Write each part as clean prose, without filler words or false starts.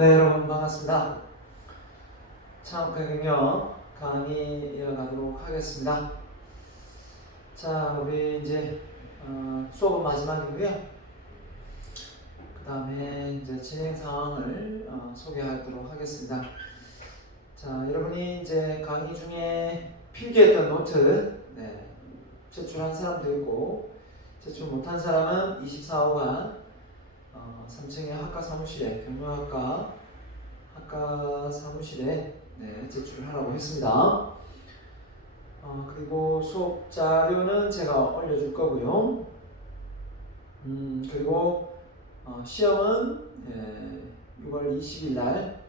네, 여러분 반갑습니다. 창업가 경영 강의 이어가도록 하겠습니다. 자, 우리 이제 수업은 마지막이고요. 그 다음에 이제 진행 상황을 소개하도록 하겠습니다. 자, 여러분이 이제 강의 중에 필기했던 노트 제출한 사람도 있고 제출 못한 사람은 24호간 3층의 학과 사무실에 경영학과 사무실에 제출을 하라고 했습니다. 그리고 수업 자료는 제가 올려줄 거고요. 그리고 시험은 6월 20일 날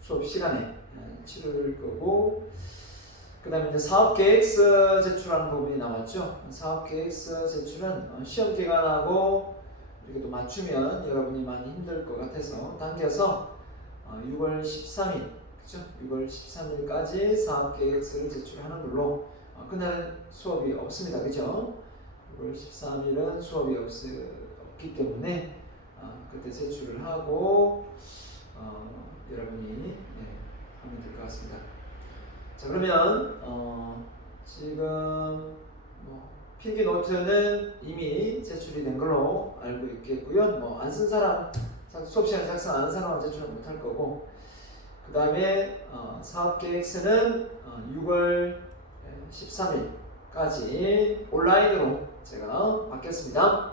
수업 시간에 치를 거고, 그 다음에 이제 사업계획서 제출하는 부분이 나왔죠. 사업계획서 제출은 시험 기간하고 이렇게 또 맞추면 여러분이 많이 힘들 것 같아서 당겨서 6월 13일, 그죠? 6월 13일까지 사업계획서를 제출하는 걸로. 그날은 수업이 없습니다, 그죠? 6월 13일은 수업이 없기 때문에 그때 제출을 하고 여러분이 하면 될 것 같습니다. 자, 그러면 지금 필기 노트는 이미 제출이 된 걸로 알고 있겠고요. 안 쓴 사람, 수업 시간 작성 안 한 사람은 제출은 못할 거고, 그 다음에 사업계획서는 6월 13일까지 온라인으로 제가 받겠습니다.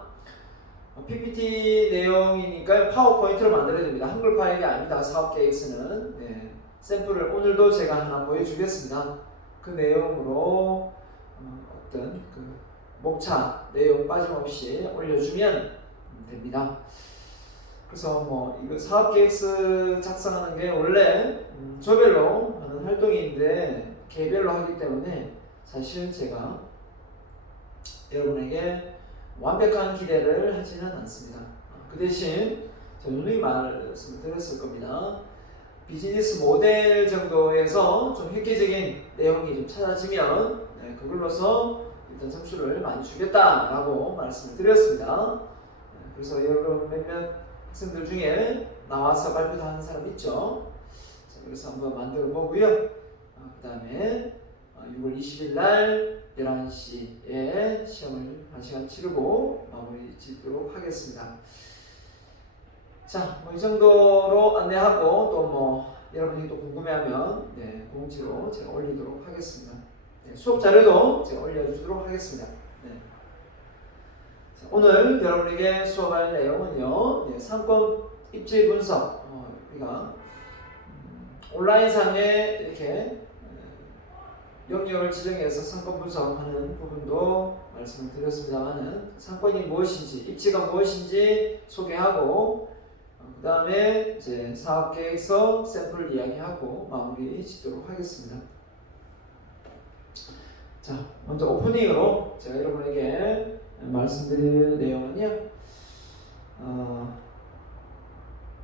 PPT 내용이니까 파워포인트로 만들어야 됩니다. 한글 파일이 아닙니다. 사업계획서는 샘플을 오늘도 제가 하나 보여주겠습니다. 그 내용으로 어떤 목차 내용 빠짐없이 올려주면 됩니다. 그래서 이거 사업계획서 작성하는 게 원래 조별로 하는 활동인데 개별로 하기 때문에 사실 제가 여러분에게 완벽한 기대를 하지는 않습니다. 그 대신 저는 말씀을 드렸을 겁니다. 비즈니스 모델 정도에서 좀 획기적인 내용이 좀 찾아지면 그걸로서 일단 점수를 많이 주겠다라고 말씀을 드렸습니다. 그래서 여러분 몇몇 학생들 중에 나와서 발표도 하는 사람 있죠. 자, 그래서 한번 만들어 보고요. 그 다음에 6월 20일 날 11시에 시험을 1시간 치르고 마무리 짓도록 하겠습니다. 자, 이 정도로 안내하고 또 여러분이 또 궁금해하면 공지로 제가 올리도록 하겠습니다. 수업 자료도 제가 올려주도록 하겠습니다. 자, 오늘 여러분에게 수업할 내용은요, 상권 입지 분석. 우리가 온라인상에 이렇게 영역을 지정해서 상권 분석하는 부분도 말씀을 드렸습니다만은 상권이 무엇인지, 입지가 무엇인지 소개하고, 그 다음에 이제 사업계획서 샘플 이야기하고 마무리 짓도록 하겠습니다. 자, 먼저 오프닝으로 제가 여러분에게 말씀드릴 내용은요,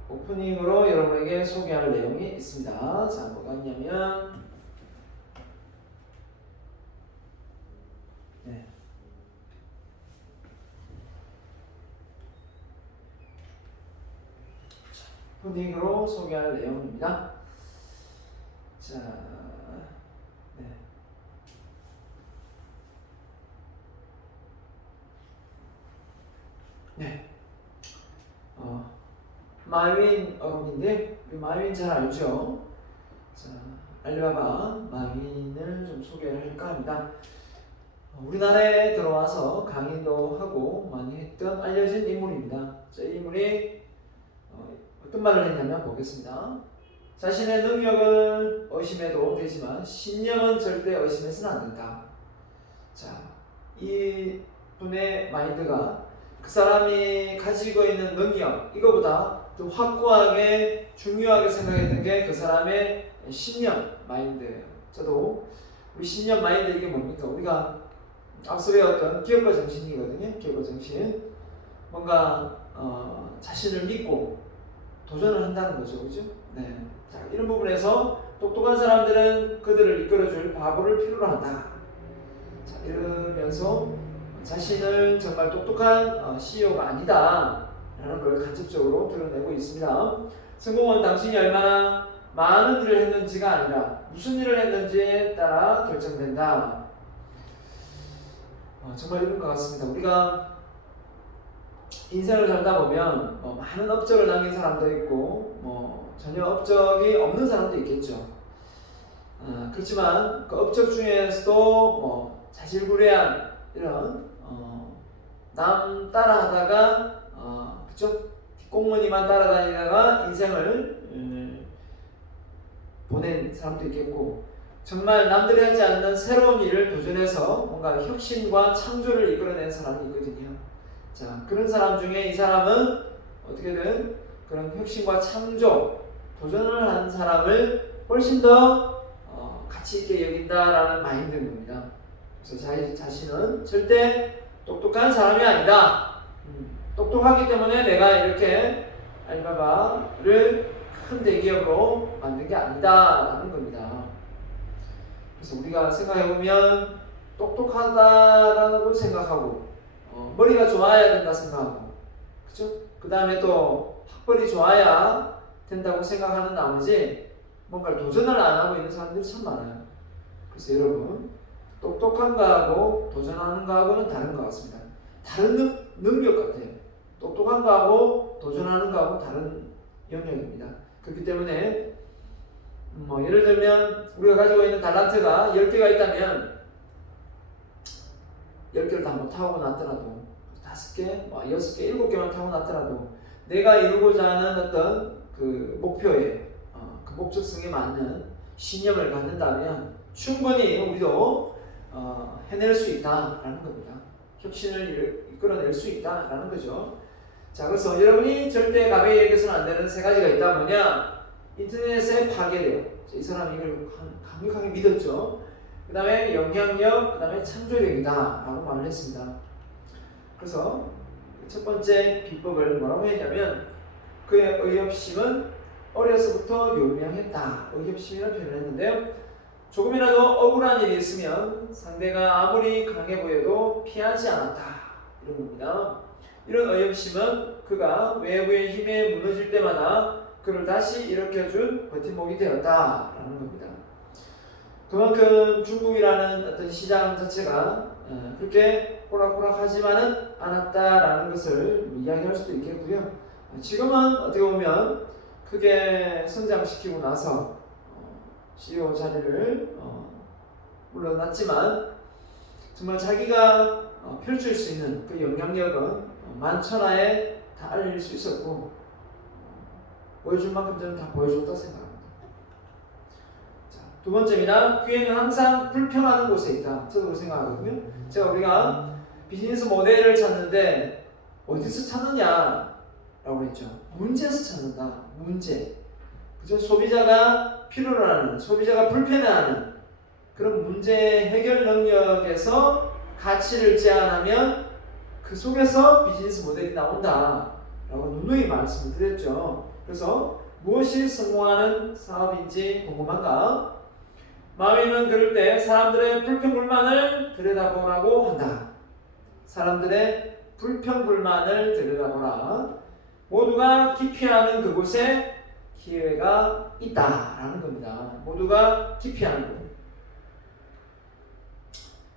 오프닝으로 여러분에게 소개할 내용이 있습니다. 자, 뭐가 있냐면 오프닝으로 소개할 내용입니다. 자, 마윈 어록인데 마윈 잘 알죠? 자, 알리바바 마윈을 좀 소개를 할까 합니다. 우리나라에 들어와서 강의도 하고 많이 했던 알려진 인물입니다. 자, 이 인물이 어떤 말을 했냐면 보겠습니다. 자신의 능력을 의심해도 되지만 신념은 절대 의심해서는 안 된다. 자, 이 분의 마인드가 그 사람이 가지고 있는 능력, 이거보다 더 확고하게 중요하게 생각했던 게 그 사람의 신념 마인드예요. 저도 우리 신념 마인드 이게 뭡니까? 우리가 앞서 배웠던 기업가 정신이거든요. 기업가 정신. 뭔가 자신을 믿고 도전을 한다는 거죠. 그죠? 자, 이런 부분에서 똑똑한 사람들은 그들을 이끌어줄 바보를 필요로 한다. 자, 이러면서 자신을 정말 똑똑한 CEO가 아니다 라는 걸 간접적으로 드러내고 있습니다. 성공은 당신이 얼마나 많은 일을 했는지가 아니라 무슨 일을 했는지에 따라 결정된다. 정말 이런 것 같습니다. 우리가 인생을 살다 보면 많은 업적을 남긴 사람도 있고 전혀 업적이 없는 사람도 있겠죠. 그렇지만 그 업적 중에서도 자질구레한 이런 남 따라하다가 그쵸? 뒷공무니만 따라다니다가 인생을 보낸 사람도 있겠고, 정말 남들이 하지 않는 새로운 일을 도전해서 뭔가 혁신과 창조를 이끌어낸 사람이 있거든요. 자, 그런 사람 중에 이 사람은 어떻게든 그런 혁신과 창조, 도전을 하는 사람을 훨씬 더 가치 있게 여긴다라는 마인드인 겁니다. 그래서 자기 자신은 절대 똑똑한 사람이 아니다. 똑똑하기 때문에 내가 이렇게 알리바바를 큰 대기업으로 만든 게 아니다라는 겁니다. 그래서 우리가 생각해보면 똑똑하다라고 생각하고 머리가 좋아야 된다 생각하고, 그쵸? 그 다음에 또 학벌이 좋아야 된다고 생각하는 나머지 뭔가 도전을 안 하고 있는 사람들이 참 많아요. 그래서 여러분, 똑똑한 거하고 도전하는 거하고는 다른 것 같습니다. 다른 능력 같아요. 똑똑한 거하고 도전하는 거하고 다른 영역입니다. 그렇기 때문에 예를 들면 우리가 가지고 있는 달란트가 10개가 있다면 10개를 다 못하고 났더라도 5개, 6개, 7개만 타고 났더라도 내가 이루고자 하는 어떤 그 목표에 그 목적성에 맞는 신념을 갖는다면 충분히 우리도 해낼 수 있다라는 겁니다. 혁신을 이끌어낼 수 있다라는 거죠. 자, 그래서 여러분이 절대 가벼이 여겨서는 안 되는 3가지가 있다. 뭐냐? 인터넷에 파괴돼요. 이 사람이 이걸 강력하게 믿었죠. 그 다음에 영향력, 그 다음에 창조력이다 라고 말을 했습니다. 그래서 첫 번째 비법을 뭐라고 했냐면, 그의 의협심은 어려서부터 요명했다. 의협심이라는 표현을 했는데요, 조금이라도 억울한 일이 있으면 상대가 아무리 강해 보여도 피하지 않았다, 이런 겁니다. 이런 의협심은 그가 외부의 힘에 무너질 때마다 그를 다시 일으켜준 버팀목이 되었다라는 겁니다. 그만큼 중국이라는 어떤 시장 자체가 그렇게 호락호락하지만은 않았다라는 것을 이야기할 수도 있겠고요. 지금은 어떻게 보면 크게 성장시키고 나서 CEO 자리를 물러났지만 정말 자기가 펼칠 수 있는 그 영향력은 만천하에 다 알릴 수 있었고 보여줄 만큼 저는 다 보여줬다고 생각합니다. 자, 두 번째입니다. 기회는 항상 불평하는 곳에 있다. 저도 그렇게 생각하거든요. 우리가 비즈니스 모델을 찾는데 어디서 찾느냐 라고 했죠. 문제에서 찾는다. 문제. 그죠? 소비자가 필요로 하는, 소비자가 불편해하는 그런 문제 해결 능력에서 가치를 제안하면 그 속에서 비즈니스 모델이 나온다 라고 누누이 말씀을 드렸죠. 그래서 무엇이 성공하는 사업인지 궁금한가? 마음에 있는 그럴 때 사람들의 불평불만을 들여다보라고 한다. 사람들의 불평불만을 들여다보라. 모두가 기피하는 그곳에 기회가 있다라는 겁니다. 모두가 기피하는 것.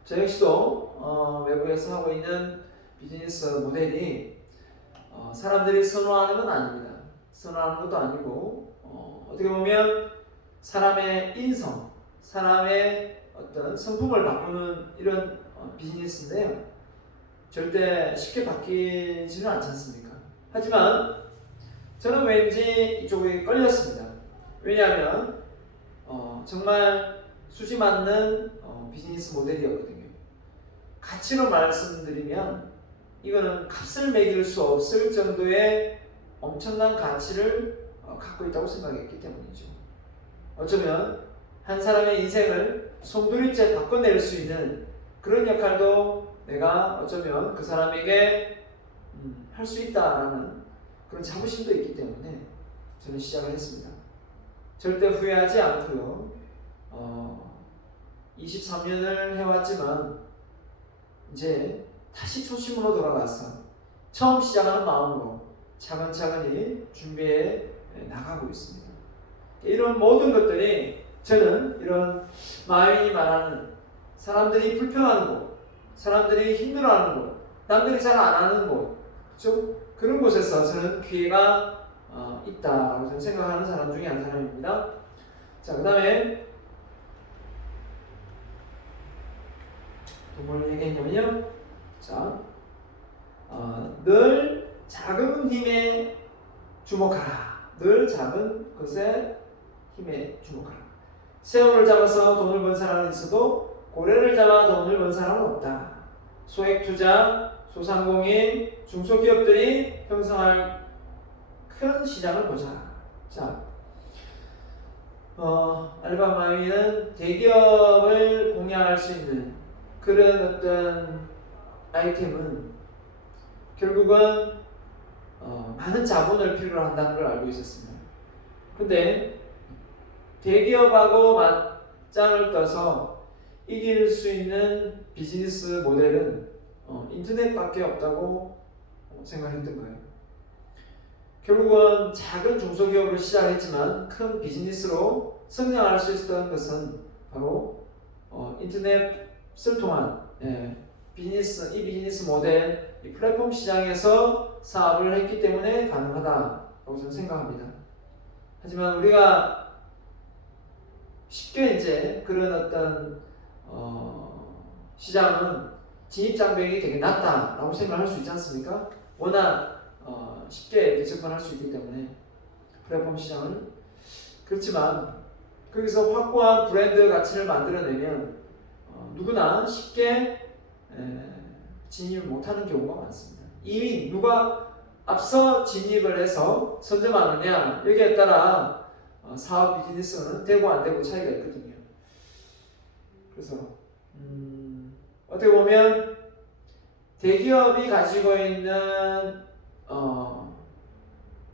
저 역시도 외부에서 하고 있는 비즈니스 모델이 사람들이 선호하는 건 아닙니다. 선호하는 것도 아니고 어떻게 보면 사람의 인성, 사람의 어떤 성품을 바꾸는 이런 비즈니스인데요. 절대 쉽게 바뀌지는 않지 않습니까? 하지만 저는 왠지 이쪽에 끌렸습니다. 왜냐하면 정말 수지 맞는 비즈니스 모델이었거든요. 가치로 말씀드리면 이거는 값을 매길 수 없을 정도의 엄청난 가치를 갖고 있다고 생각했기 때문이죠. 어쩌면 한 사람의 인생을 송두리째 바꿔낼 수 있는 그런 역할도 내가 어쩌면 그 사람에게 할 수 있다라는 그런 자부심도 있기 때문에 저는 시작을 했습니다. 절대 후회하지 않고요. 23년을 해왔지만 이제 다시 초심으로 돌아가서 처음 시작하는 마음으로 차근차근히 준비해 나가고 있습니다. 이런 모든 것들이 저는 이런 마윈이 말하는 사람들이 불평하는 곳, 사람들이 힘들어하는 곳, 남들이 잘 안 하는 곳, 그렇죠? 그런 곳에서 저는 기회가 있다라고 저는 생각하는 사람 중에 한 사람입니다. 자, 그 다음에 또 뭘 얘기했냐면요. 자, 늘 작은 힘에 주목하라. 늘 작은 것에 힘에 주목하라. 새우를 잡아서 돈을 번 사람은 있어도 고래를 잡아 돈을 번 사람은 없다. 소액 투자, 소상공인, 중소기업들이 형성할 큰 시장을 보자. 자, 알바마위는 대기업을 공략할 수 있는 그런 어떤 아이템은 결국은 많은 자본을 필요로 한다는 걸 알고 있었습니다. 근데 대기업하고 맞짱을 떠서 이길 수 있는 비즈니스 모델은 인터넷밖에 없다고 생각했던 거예요. 결국은 작은 중소기업으로 시작했지만 큰 비즈니스로 성장할 수 있었던 것은 바로 인터넷을 통한 이 비즈니스 모델, 이 플랫폼 시장에서 사업을 했기 때문에 가능하다고 저는 생각합니다. 하지만 우리가 쉽게 이제 그런 어떤 시장은 진입 장벽이 되게 낮다라고 생각할 수 있지 않습니까? 워낙 쉽게 접근할 수 있기 때문에 플랫폼 시장은. 그렇지만 거기서 확고한 브랜드 가치를 만들어내면 누구나 쉽게 진입을 못하는 경우가 많습니다. 이미 누가 앞서 진입을 해서 선점하느냐 여기에 따라 사업 비즈니스는 되고 안 되고 차이가 있거든요. 그래서 어떻게 보면 대기업이 가지고 있는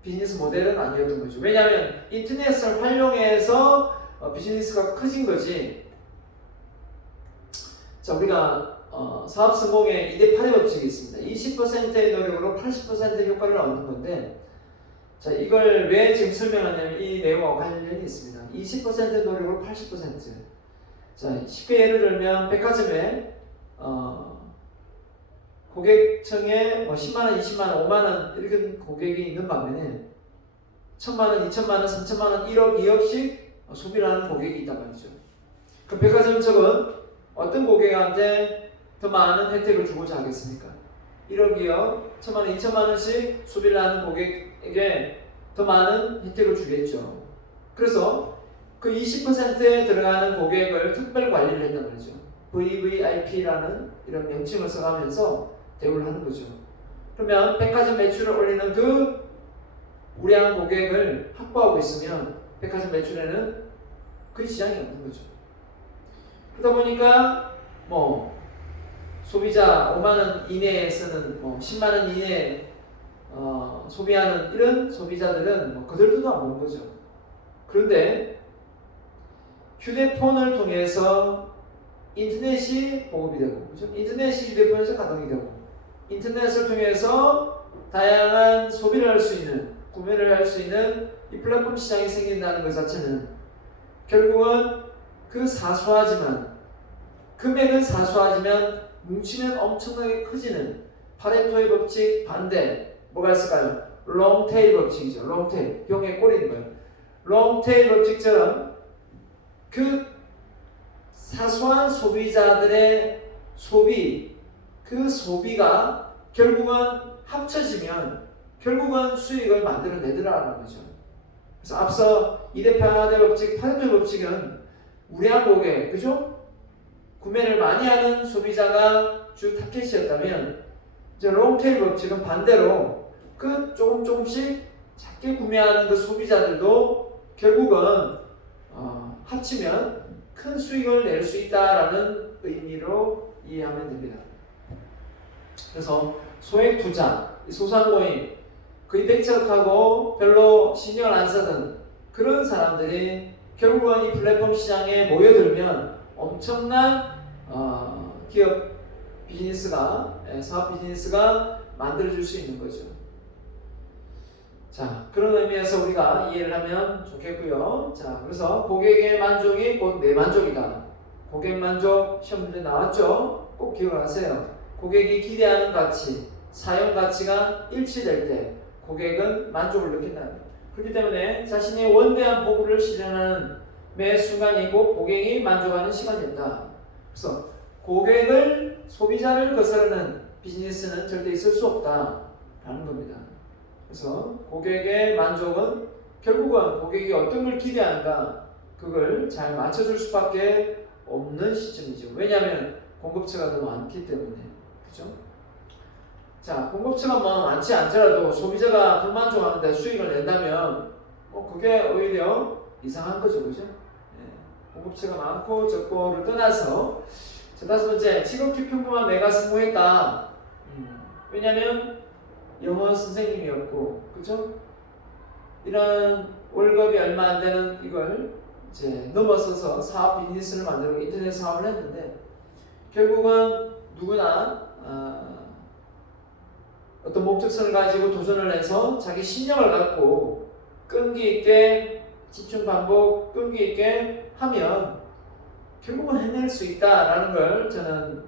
비즈니스 모델은 아니었던 거죠. 왜냐하면 인터넷을 활용해서 비즈니스가 커진 거지. 자, 우리가 사업 성공의 2대8의 법칙이 있습니다. 20%의 노력으로 80%의 효과를 얻는 건데, 자, 이걸 왜 지금 설명하냐면 이 내용과 관련이 있습니다. 20%의 노력으로 80%. 자, 쉽게 예를 들면 백화점에 고객층에 10만원, 20만원, 5만원 이렇게 고객이 있는 반면에 1000만원, 2000만원, 3000만원, 1억, 2억씩 소비를 하는 고객이 있단 말이죠. 그 백화점 측은 어떤 고객한테 더 많은 혜택을 주고자 하겠습니까? 1억, 2억, 1000만원, 2000만원씩 소비를 하는 고객에게 더 많은 혜택을 주겠죠. 그래서 그 20%에 들어가는 고객을 특별 관리를 했단 말이죠. VVIP라는 이런 명칭을 써가면서 대우를 하는 거죠. 그러면 백화점 매출을 올리는 그 우량 고객을 확보하고 있으면 백화점 매출에는 그 시장이 없는 거죠. 그러다 보니까 소비자 5만원 이내에 쓰는 10만원 이내에 소비하는 이런 소비자들은 그들도 안 보는 거죠. 그런데 휴대폰을 통해서 인터넷이 보급이 되고, 그렇죠? 인터넷이 휴대폰에서 가동이 되고, 인터넷을 통해서 다양한 소비를 할 수 있는, 구매를 할 수 있는 이 플랫폼 시장이 생긴다는 것 자체는 결국은 그 사소하지만 금액은 사소하지만 뭉치면 엄청나게 커지는 파레토의 법칙 반대 뭐가 있을까요? 롱테일 법칙이죠. 롱테일, 병의 꼬리인 거예요. 롱테일 법칙처럼 그 사소한 소비자들의 소비, 그 소비가 결국은 합쳐지면 결국은 수익을 만들어내더라는 거죠. 그래서 앞서 2대8의 법칙, 파레토의 법칙은 우량 고객, 그죠? 구매를 많이 하는 소비자가 주 타겟이었다면 이제 롱테일 법칙은 반대로 그 조금씩 작게 구매하는 그 소비자들도 결국은 합치면 큰 수익을 낼 수 있다라는 의미로 이해하면 됩니다. 그래서 소액 투자, 소상공인, 그 이펙트하고 별로 신경을 안 쓰던 그런 사람들이 결국은 이 플랫폼 시장에 모여들면 엄청난 기업 비즈니스가, 사업 비즈니스가 만들어질 수 있는 거죠. 자, 그런 의미에서 우리가 이해를 하면 좋겠고요. 자, 그래서 고객의 만족이 곧 내 만족이다. 고객 만족 시험 문제 나왔죠? 꼭 기억하세요. 고객이 기대하는 가치, 사용 가치가 일치될 때 고객은 만족을 느낀다. 그렇기 때문에 자신의 원대한 포부를 실현하는 매 순간이 곧 고객이 만족하는 시간이었다. 그래서 고객을, 소비자를 거스르는 비즈니스는 절대 있을 수 없다라는 겁니다. 그래서 고객의 만족은 결국은 고객이 어떤 걸 기대하는가 그걸 잘 맞춰줄 수밖에 없는 시점이죠. 왜냐하면 공급처가 너무 많기 때문에. 그죠? 자, 공급처가 뭐 많지 않더라도 소비자가 불만족하는데 수익을 낸다면 그게 오히려 이상한 거죠. 그죠? 공급처가 많고 적고를 떠나서 자, 5번째, 지극히 평범한 내가 성공했다. 왜냐면 영어 선생님이었고, 그죠? 이런 월급이 얼마 안 되는 이걸 이제 넘어서서 사업 비즈니스를 만들고 인터넷 사업을 했는데, 결국은 누구나 어떤 목적성을 가지고 도전을 해서 자기 신념을 갖고 끈기 있게 집중 반복, 끈기 있게 하면 결국은 해낼 수 있다라는 걸 저는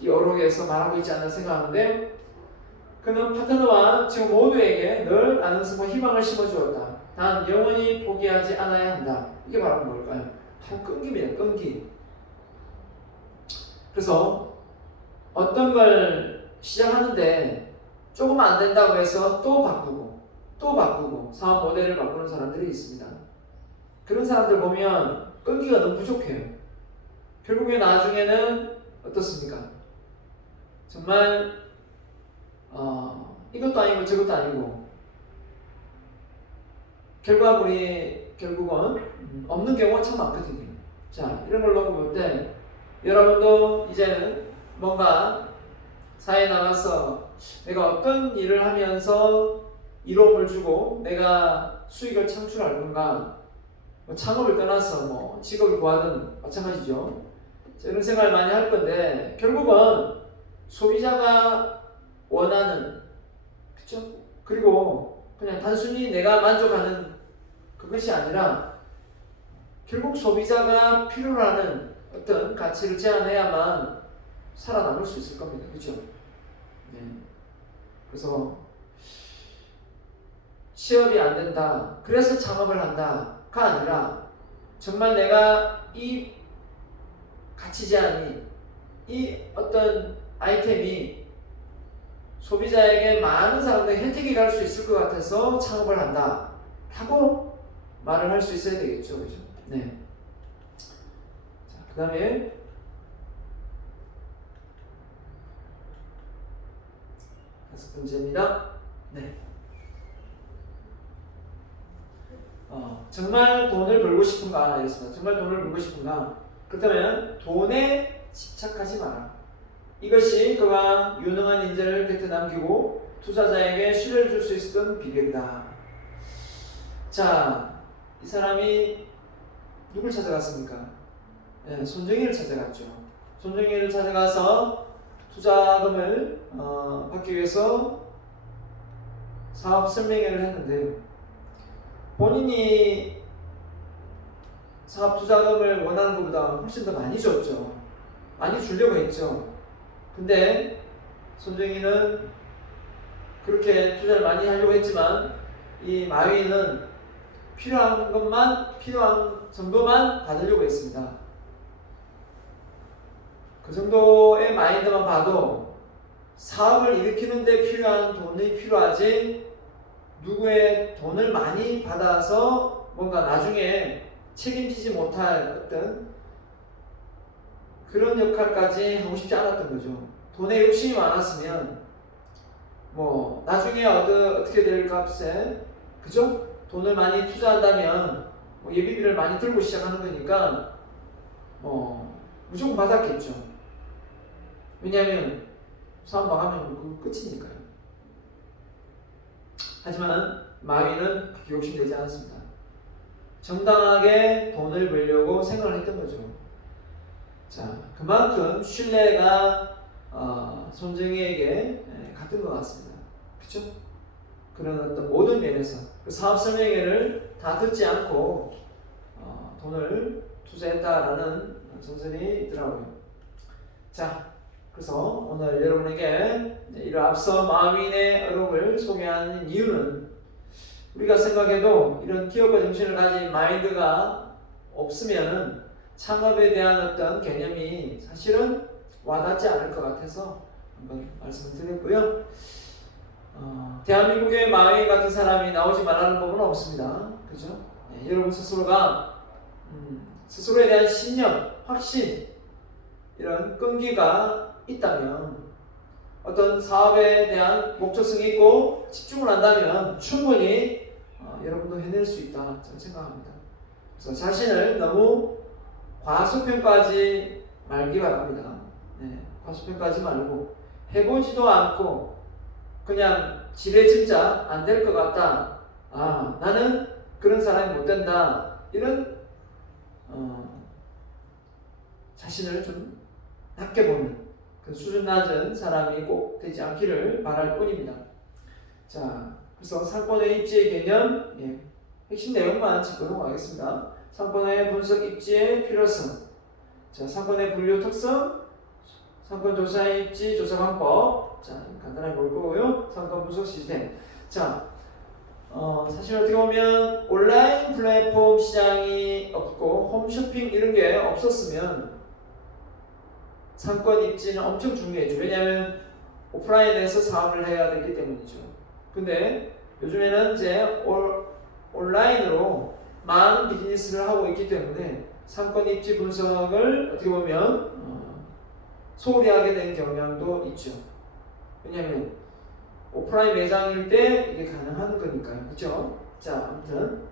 이 어록에서 말하고 있지 않나 생각하는데, 그는 파트너와 지금 모두에게 늘 가능성과 희망을 심어주었다. 단 영원히 포기하지 않아야 한다. 이게 바로 뭘까요? 바로 끈기입니다. 끈기. 그래서 어떤 걸 시작하는데 조금 안 된다고 해서 또 바꾸고 사업 모델을 바꾸는 사람들이 있습니다. 그런 사람들 보면 끈기가 너무 부족해요. 결국에 나중에는 어떻습니까? 정말 이것도 아니고 저것도 아니고 결국은 없는 경우가 참 많거든요. 자, 이런 걸 놓고 볼 때 여러분도 이제는 뭔가 사회에 나가서 내가 어떤 일을 하면서 이로움을 주고 내가 수익을 창출할 건가, 창업을 떠나서 직업을 구하든 마찬가지죠. 이런 생각을 많이 할 건데 결국은 소비자가 원하는, 그쵸? 그리고 그냥 단순히 내가 만족하는 그것이 아니라 결국 소비자가 필요로 하는 어떤 가치를 제안해야만 살아남을 수 있을 겁니다. 그죠? 네. 그래서 취업이 안 된다, 그래서 창업을 한다가 아니라 정말 내가 이 가치 제안이, 이 어떤 아이템이 소비자에게 많은 사람들에게 혜택이 갈 수 있을 것 같아서 창업을 한다 하고 말을 할 수 있어야 되겠죠. 그죠? 네. 자, 그 다음에 5번째입니다. 네. 정말 돈을 벌고 싶은가? 이랬습니다. 정말 돈을 벌고 싶은가? 그렇다면 돈에 집착하지 마라. 이것이 그가 유능한 인재를 곁에 남기고 투자자에게 신뢰를 줄 수 있었던 비결이다. 자, 이 사람이 누굴 찾아갔습니까? 네, 손정희를 찾아갔죠. 손정희를 찾아가서 투자금을 받기 위해서 사업 설명회를 했는데 본인이 사업 투자금을 원하는 것보다 훨씬 더 많이 줬죠. 많이 주려고 했죠. 근데 손정희는 그렇게 투자를 많이 하려고 했지만 이 마윈은 필요한 정도만 받으려고 했습니다. 그 정도의 마인드만 봐도 사업을 일으키는데 필요한 돈이 필요하지, 누구의 돈을 많이 받아서 뭔가 나중에 책임지지 못할 어떤 그런 역할까지 하고 싶지 않았던 거죠. 돈에 욕심이 많았으면 나중에 어떻게 될 값에, 그죠? 돈을 많이 투자한다면 예비비를 많이 들고 시작하는 거니까 무조건 받았겠죠. 왜냐하면 사업 망하면 그 끝이니까요. 하지만 마윈은 그렇게 욕심내지 않았습니다. 정당하게 돈을 벌려고 생각을 했던 거죠. 자, 그만큼 신뢰가 손정희에게 갔던 것 같습니다. 그렇죠? 그런 어떤 모든 면에서 그 사업 설명회를 다 듣지 않고 돈을 투자했다라는 전설이 있더라고요. 자, 그래서 오늘 여러분에게 이를 앞서 마윈의 어록을 소개하는 이유는 우리가 생각해도 이런 기업가 정신을 가진 마인드가 없으면 창업에 대한 어떤 개념이 사실은 와닿지 않을 것 같아서 한번 말씀을 드렸고요. 대한민국에 마윈 같은 사람이 나오지 말라는 법은 없습니다. 그죠? 네, 여러분 스스로가 스스로에 대한 신념, 확신, 이런 끈기가 있다면 어떤 사업에 대한 목적성이 있고 집중을 한다면 충분히 여러분도 해낼 수 있다 저는 생각합니다. 그래서 자신을 너무 과소평가하지 말기 바랍니다. 네, 과소평가하지 말고 해보지도 않고 그냥 지레짐작 안 될 것 같다. 나는 그런 사람이 못 된다. 이런 자신을 좀 낮게 보는 그 수준 낮은 사람이 꼭 되지 않기를 바랄 뿐입니다. 자, 그래서 상권의 입지의 개념, 핵심 내용만 짚고 넘어가겠습니다. 상권의 분석 입지의 필요성, 자, 상권의 분류 특성, 상권 조사의 입지 조사 방법, 자, 간단하게 볼 거고요. 상권 분석 시스템. 자, 사실 어떻게 보면 온라인 플랫폼 시장이 없고 홈쇼핑 이런 게 없었으면 상권 입지는 엄청 중요했죠. 왜냐하면 오프라인에서 사업을 해야 되기 때문이죠. 근데 요즘에는 이제 온라인으로 많은 비즈니스를 하고 있기 때문에 상권 입지 분석을 어떻게 보면 소홀히 하게 된 경향도 있죠. 왜냐하면 오프라인 매장일 때 이게 가능한 거니까요. 그렇죠? 자, 아무튼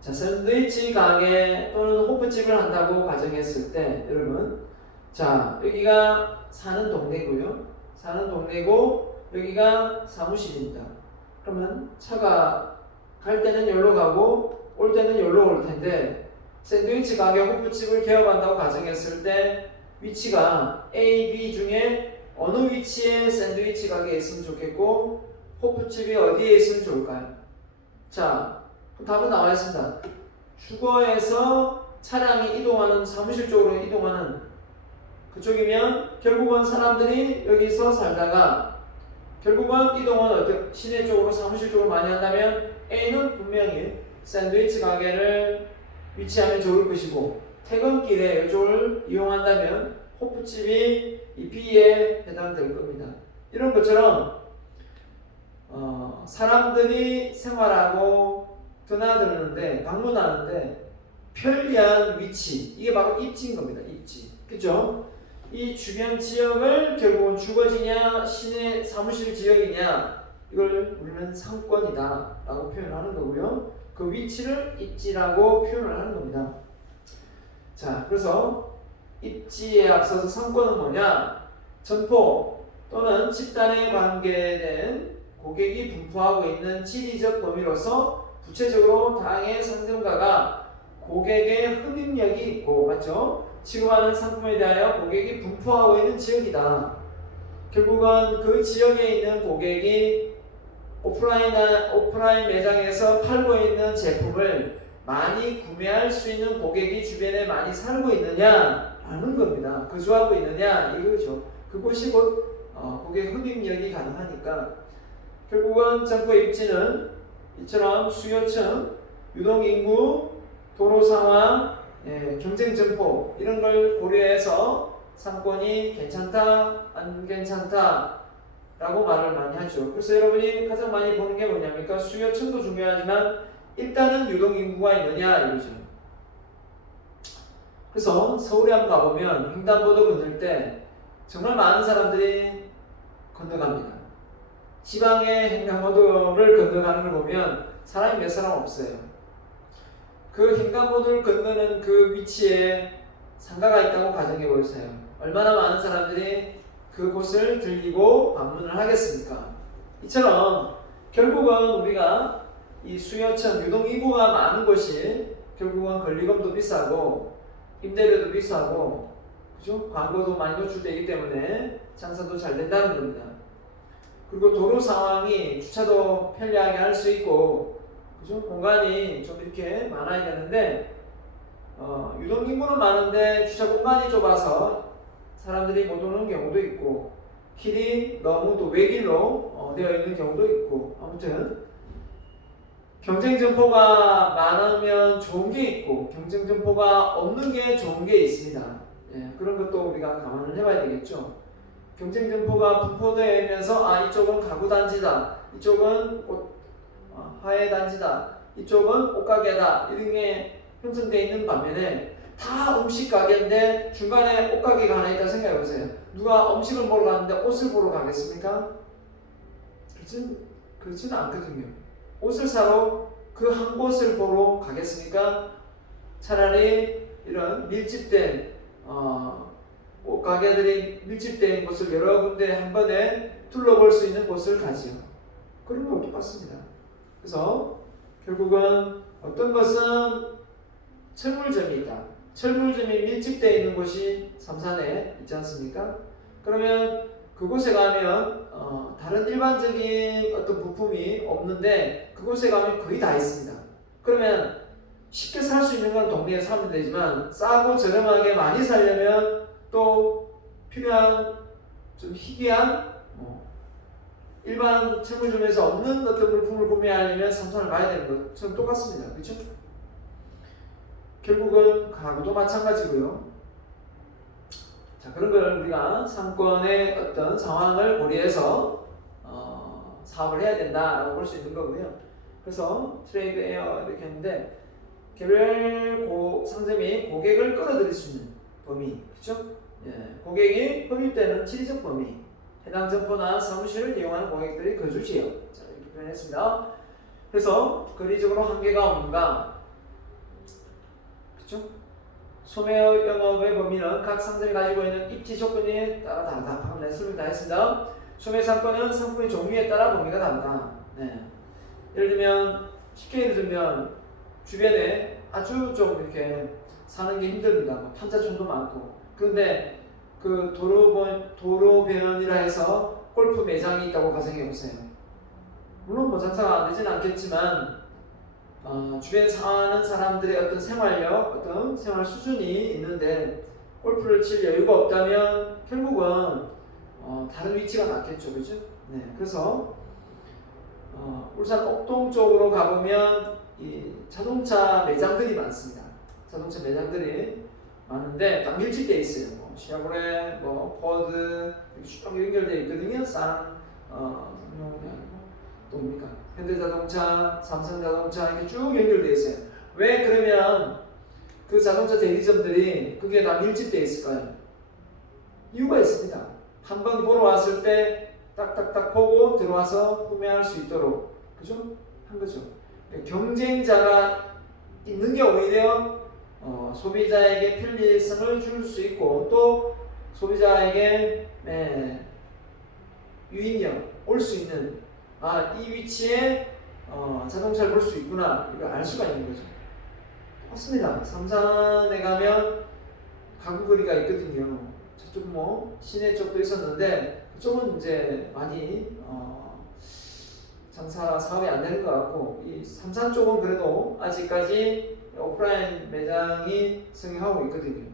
자, 샌드위치 가게 또는 호프집을 한다고 가정했을 때 여러분, 자, 여기가 사는 동네고요. 사는 동네고 여기가 사무실입니다. 그러면 차가 갈 때는 여기로 가고 올 때는 여기로 올 텐데 샌드위치 가게 호프집을 개업한다고 가정했을 때 위치가 A, B 중에 어느 위치에 샌드위치 가게에 있으면 좋겠고 호프집이 어디에 있으면 좋을까요? 자, 답은 나와 있습니다. 주거에서 차량이 이동하는 사무실 쪽으로 이동하는 그쪽이면 결국은 사람들이 여기서 살다가 결국은 이동은 시내 쪽으로 사무실 쪽으로 많이 한다면 A는 분명히 샌드위치 가게를 위치하면 좋을 것이고 퇴근길에 이쪽을 이용한다면 호프집이 이 B에 해당될 겁니다. 이런 것처럼 사람들이 생활하고 드나드는데 방문하는데 편리한 위치, 이게 바로 입지인 겁니다. 입지, 그죠? 이 주변 지역을 결국은 주거지냐 시내 사무실 지역이냐 이걸 우리는 상권이다 라고 표현하는 거고요. 그 위치를 입지라고 표현을 하는 겁니다. 자, 그래서 입지에 앞서서 상권은 뭐냐? 점포 또는 집단에 관계된 고객이 분포하고 있는 지리적 범위로서 구체적으로 당의 상점가가 고객의 흡입력이 있고, 맞죠? 취급하는 상품에 대하여 고객이 분포하고 있는 지역이다. 결국은 그 지역에 있는 고객이 오프라인 매장에서 팔고 있는 제품을 많이 구매할 수 있는 고객이 주변에 많이 살고 있느냐라는 겁니다. 거주하고 있느냐 이거죠. 그곳이 곧 고객 흡입력이 가능하니까 결국은 점포 입지는 이처럼 수요층, 유동인구, 도로 상황, 경쟁 점포 이런 걸 고려해서 상권이 괜찮다, 안 괜찮다 라고 말을 많이 하죠. 그래서 여러분이 가장 많이 보는 게 뭐냐니까 수요층도 중요하지만 일단은 유동인구가 있느냐 이거죠. 그래서 서울에 한번 가보면 횡단보도 건널 때 정말 많은 사람들이 건너갑니다. 지방의 횡단보도를 건너가는 걸 보면 사람이 몇 사람 없어요. 그 횡단보도를 건너는 그 위치에 상가가 있다고 가정해 보세요. 얼마나 많은 사람들이 그곳을 들리고 방문을 하겠습니까? 이처럼 결국은 우리가 이 수요층, 유동인구가 많은 곳이 결국은 권리금도 비싸고 임대료도 비싸고 그죠? 광고도 많이 노출되기 때문에 장사도 잘 된다는 겁니다. 그리고 도로 상황이 주차도 편리하게 할 수 있고, 그죠? 공간이 좀 이렇게 많아야 되는데, 유동 인구는 많은데 주차 공간이 좁아서 사람들이 못 오는 경우도 있고, 길이 너무 또 외길로 되어 있는 경우도 있고, 아무튼 경쟁 점포가 많으면 좋은 게 있고 경쟁 점포가 없는 게 좋은 게 있습니다. 예, 그런 것도 우리가 감안을 해봐야 되겠죠. 경쟁 점포가 분포되어 있면서 이쪽은 가구 단지다, 이쪽은 화훼 단지다, 이쪽은 옷가게다, 이런 게 형성되어 있는 반면에 다 음식 가게인데 중간에 옷가게가 하나 있다 생각해 보세요. 누가 음식을 보러 가는데 옷을 보러 가겠습니까? 그렇지는 않거든요. 옷을 사러 그 한 곳을 보러 가겠습니까? 차라리 이런 밀집된 가게들이 밀집된 곳을 여러 군데 한 번에 둘러볼 수 있는 곳을 가지요. 그런 거 똑같습니다. 그래서 결국은 어떤 것은 철물점이 있다. 철물점이 밀집되어 있는 곳이 삼산에 있지 않습니까? 그러면 그곳에 가면 다른 일반적인 어떤 부품이 없는데 그곳에 가면 거의 다 있습니다. 그러면 쉽게 살 수 있는 건 동네에 사면 되지만 싸고 저렴하게 많이 살려면 또 필요한 좀 희귀한 일반 철물점에서 없는 어떤 물품을 구매하려면 삼산을 가야 되는 것처럼 똑같습니다. 그렇죠? 결국은 가구도 마찬가지고요. 자, 그런 걸 우리가 상권의 어떤 상황을 고려해서 사업을 해야 된다라고 볼 수 있는 거고요. 그래서 트레이드 에어 이렇게 했는데 개별 상점이 고객을 끌어들일 수 있는 범위, 그렇죠? 예, 고객이 흡입되는 지리적 범위, 해당 점포나 사무실을 이용하는 고객들이 거주 지역. 자, 이렇게 표현했습니다. 그래서 거리적으로 한계가 없는가? 그렇죠? 소매 영업의 범위는 각 상점이 가지고 있는 입지 조건에 따라 다르다. 방금 설명 다 했습니다. 소매 상권은 상품의 종류에 따라 범위가 다르다. 네. 쉽게 예를 들면 주변에 아주 좀 이렇게 사는 게 힘듭니다. 판자촌도 많고. 그런데 그 도로변이라 해서 골프 매장이 있다고 가정해 보세요. 물론 뭐 장사가 안 되지는 않겠지만 주변에 사는 사람들의 어떤 생활력, 어떤 생활 수준이 있는데 골프를 칠 여유가 없다면 결국은 다른 위치가 낫겠죠, 그죠? 네, 그래서 울산 옥동 쪽으로 가보면 이 자동차 매장들이 많습니다. 자동차 매장들이 많은데 다 밀집되어 있어요. 쉐보레, 포드 이렇게 쭉 연결되어 있거든요. 또 뭡니까? 현대자동차, 삼성자동차 이렇게 쭉 연결되어 있어요. 왜 그러면 그 자동차 대리점들이 그게 다 밀집되어 있을까요? 이유가 있습니다. 한번 보러 왔을 때 딱딱딱 보고 들어와서 구매할 수 있도록 그죠? 한 거죠. 경쟁자가 있는 게 오히려 소비자에게 편리성을 줄 수 있고 또 소비자에게 유인력, 올 수 있는 이 위치에 자동차를 볼 수 있구나 이걸 알 수가 있는 거죠. 맞습니다. 삼산에 가면 가구 거리가 있거든요. 저쪽 시내 쪽도 있었는데 그쪽은 이제 많이 장사 사업이 안 되는 것 같고 이 삼산 쪽은 그래도 아직까지 오프라인 매장이 성행하고 있거든요.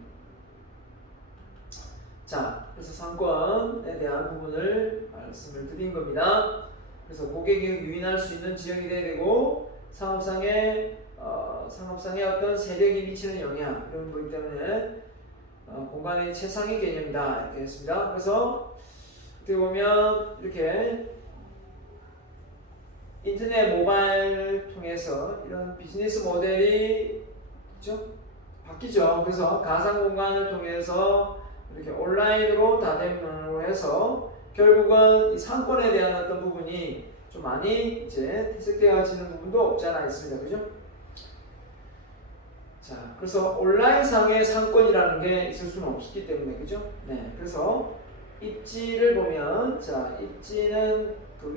자, 그래서 상권에 대한 부분을 말씀을 드린 겁니다. 그래서 고객이 유인할 수 있는 지역이 돼야 되고 상업상의 어떤 세력이 미치는 영향 이런 거기 때문에 공간의 최상위 개념이다 이렇게 했습니다. 그래서 어떻게 보면 이렇게 인터넷 모바일 통해서 이런 비즈니스 모델이 그렇죠? 바뀌죠. 그래서 가상 공간을 통해서 이렇게 온라인으로 다대면으로 해서 결국은 이 상권에 대한 어떤 부분이 좀 많이 이제 퇴색되어지는 부분도 없지 않아 있습니다. 그죠? 자, 그래서 온라인상의 상권이라는 게 있을 수는 없기 때문에, 그죠? 네, 그래서 입지를 보면, 자, 입지는 그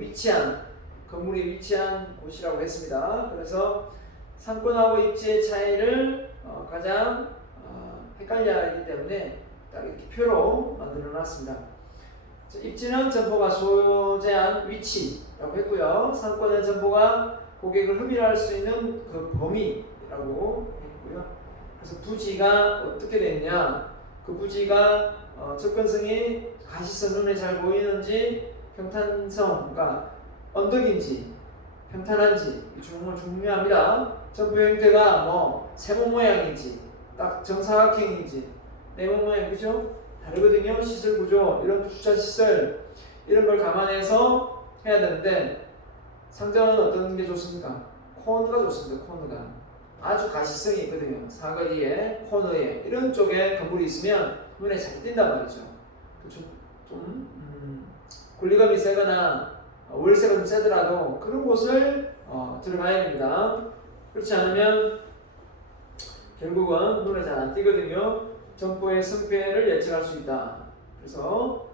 건물이 위치한 곳이라고 했습니다. 그래서 상권하고 입지의 차이를 가장 헷갈려 하기 때문에 딱 이렇게 표로 만들어 놨습니다. 자, 입지는 점포가 소재한 위치라고 했고요. 상권은 점포가 고객을 흡입할 수 있는 그 범위라고 했고요. 그래서 부지가 어떻게 되느냐? 그 부지가 접근성이 가시성 눈에 잘 보이는지, 평탄성, 그러니까 언덕인지 평탄한지 정말 중요합니다. 점포 형태가 뭐 세모 모양인지 딱 정사각형인지 네모 모양 그죠? 다르거든요. 시설 구조 이런 주차 시설 이런 걸 감안해서 해야 되는데 상점은 어떤 게 좋습니까? 코너가 좋습니다. 코너가 아주 가시성이 있거든요. 사거리에 코너에 이런 쪽에 건물이 있으면 눈에 잘 띈단 말이죠. 그렇죠? 좀 권리금이 세거나 월세가 좀 세더라도 그런 곳을 들어가야 됩니다. 그렇지 않으면 결국은 눈에 잘 안 띄거든요. 점포의 승패를 예측할 수 있다. 그래서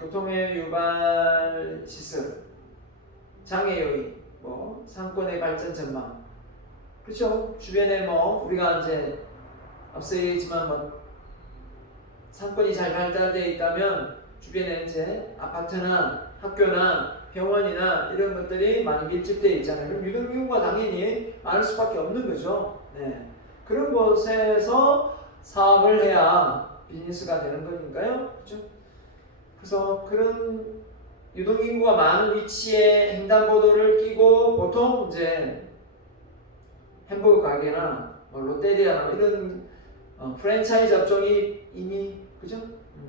교통의 유발 시설, 장애 요인, 뭐 상권의 발전 전망, 그렇죠? 주변에 뭐 우리가 이제 앞서 얘기했지만 뭐 상권이 잘 발달되어 있다면 주변에 이제 아파트나 학교나 병원이나 이런 것들이 많이 밀집되어 있잖아요. 그럼 유동인구가 당연히 많을 수밖에 없는 거죠. 네. 그런 곳에서 사업을 해야 비즈니스가 되는 거니까요. 그렇죠? 그래서 그런 유동인구가 많은 위치에 횡단보도를 끼고 보통 이제 햄버거 가게나 뭐 롯데리아나 뭐 이런 프랜차이즈 업종이 이미 그죠?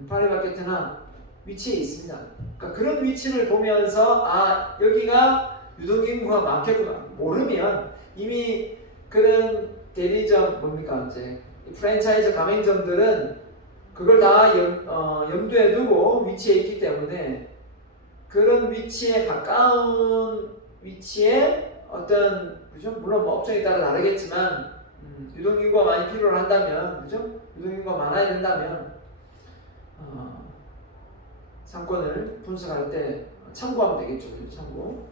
파리바게트나 위치에 있습니다. 그러니까 그런 위치를 보면서 아 여기가 유동인구가 많겠구나 모르면 이미 그런 대리점 뭡니까 이제 프랜차이즈 가맹점들은 그걸 다 염두에 두고 위치에 있기 때문에 그런 위치에 가까운 위치에 어떤 그죠? 물론 뭐 업종에 따라 다르겠지만 유동인구가 많이 필요를 한다면 그죠? 유동인구가 많아야 된다면 상권을 분석할 때 참고하면 되겠죠. 참고.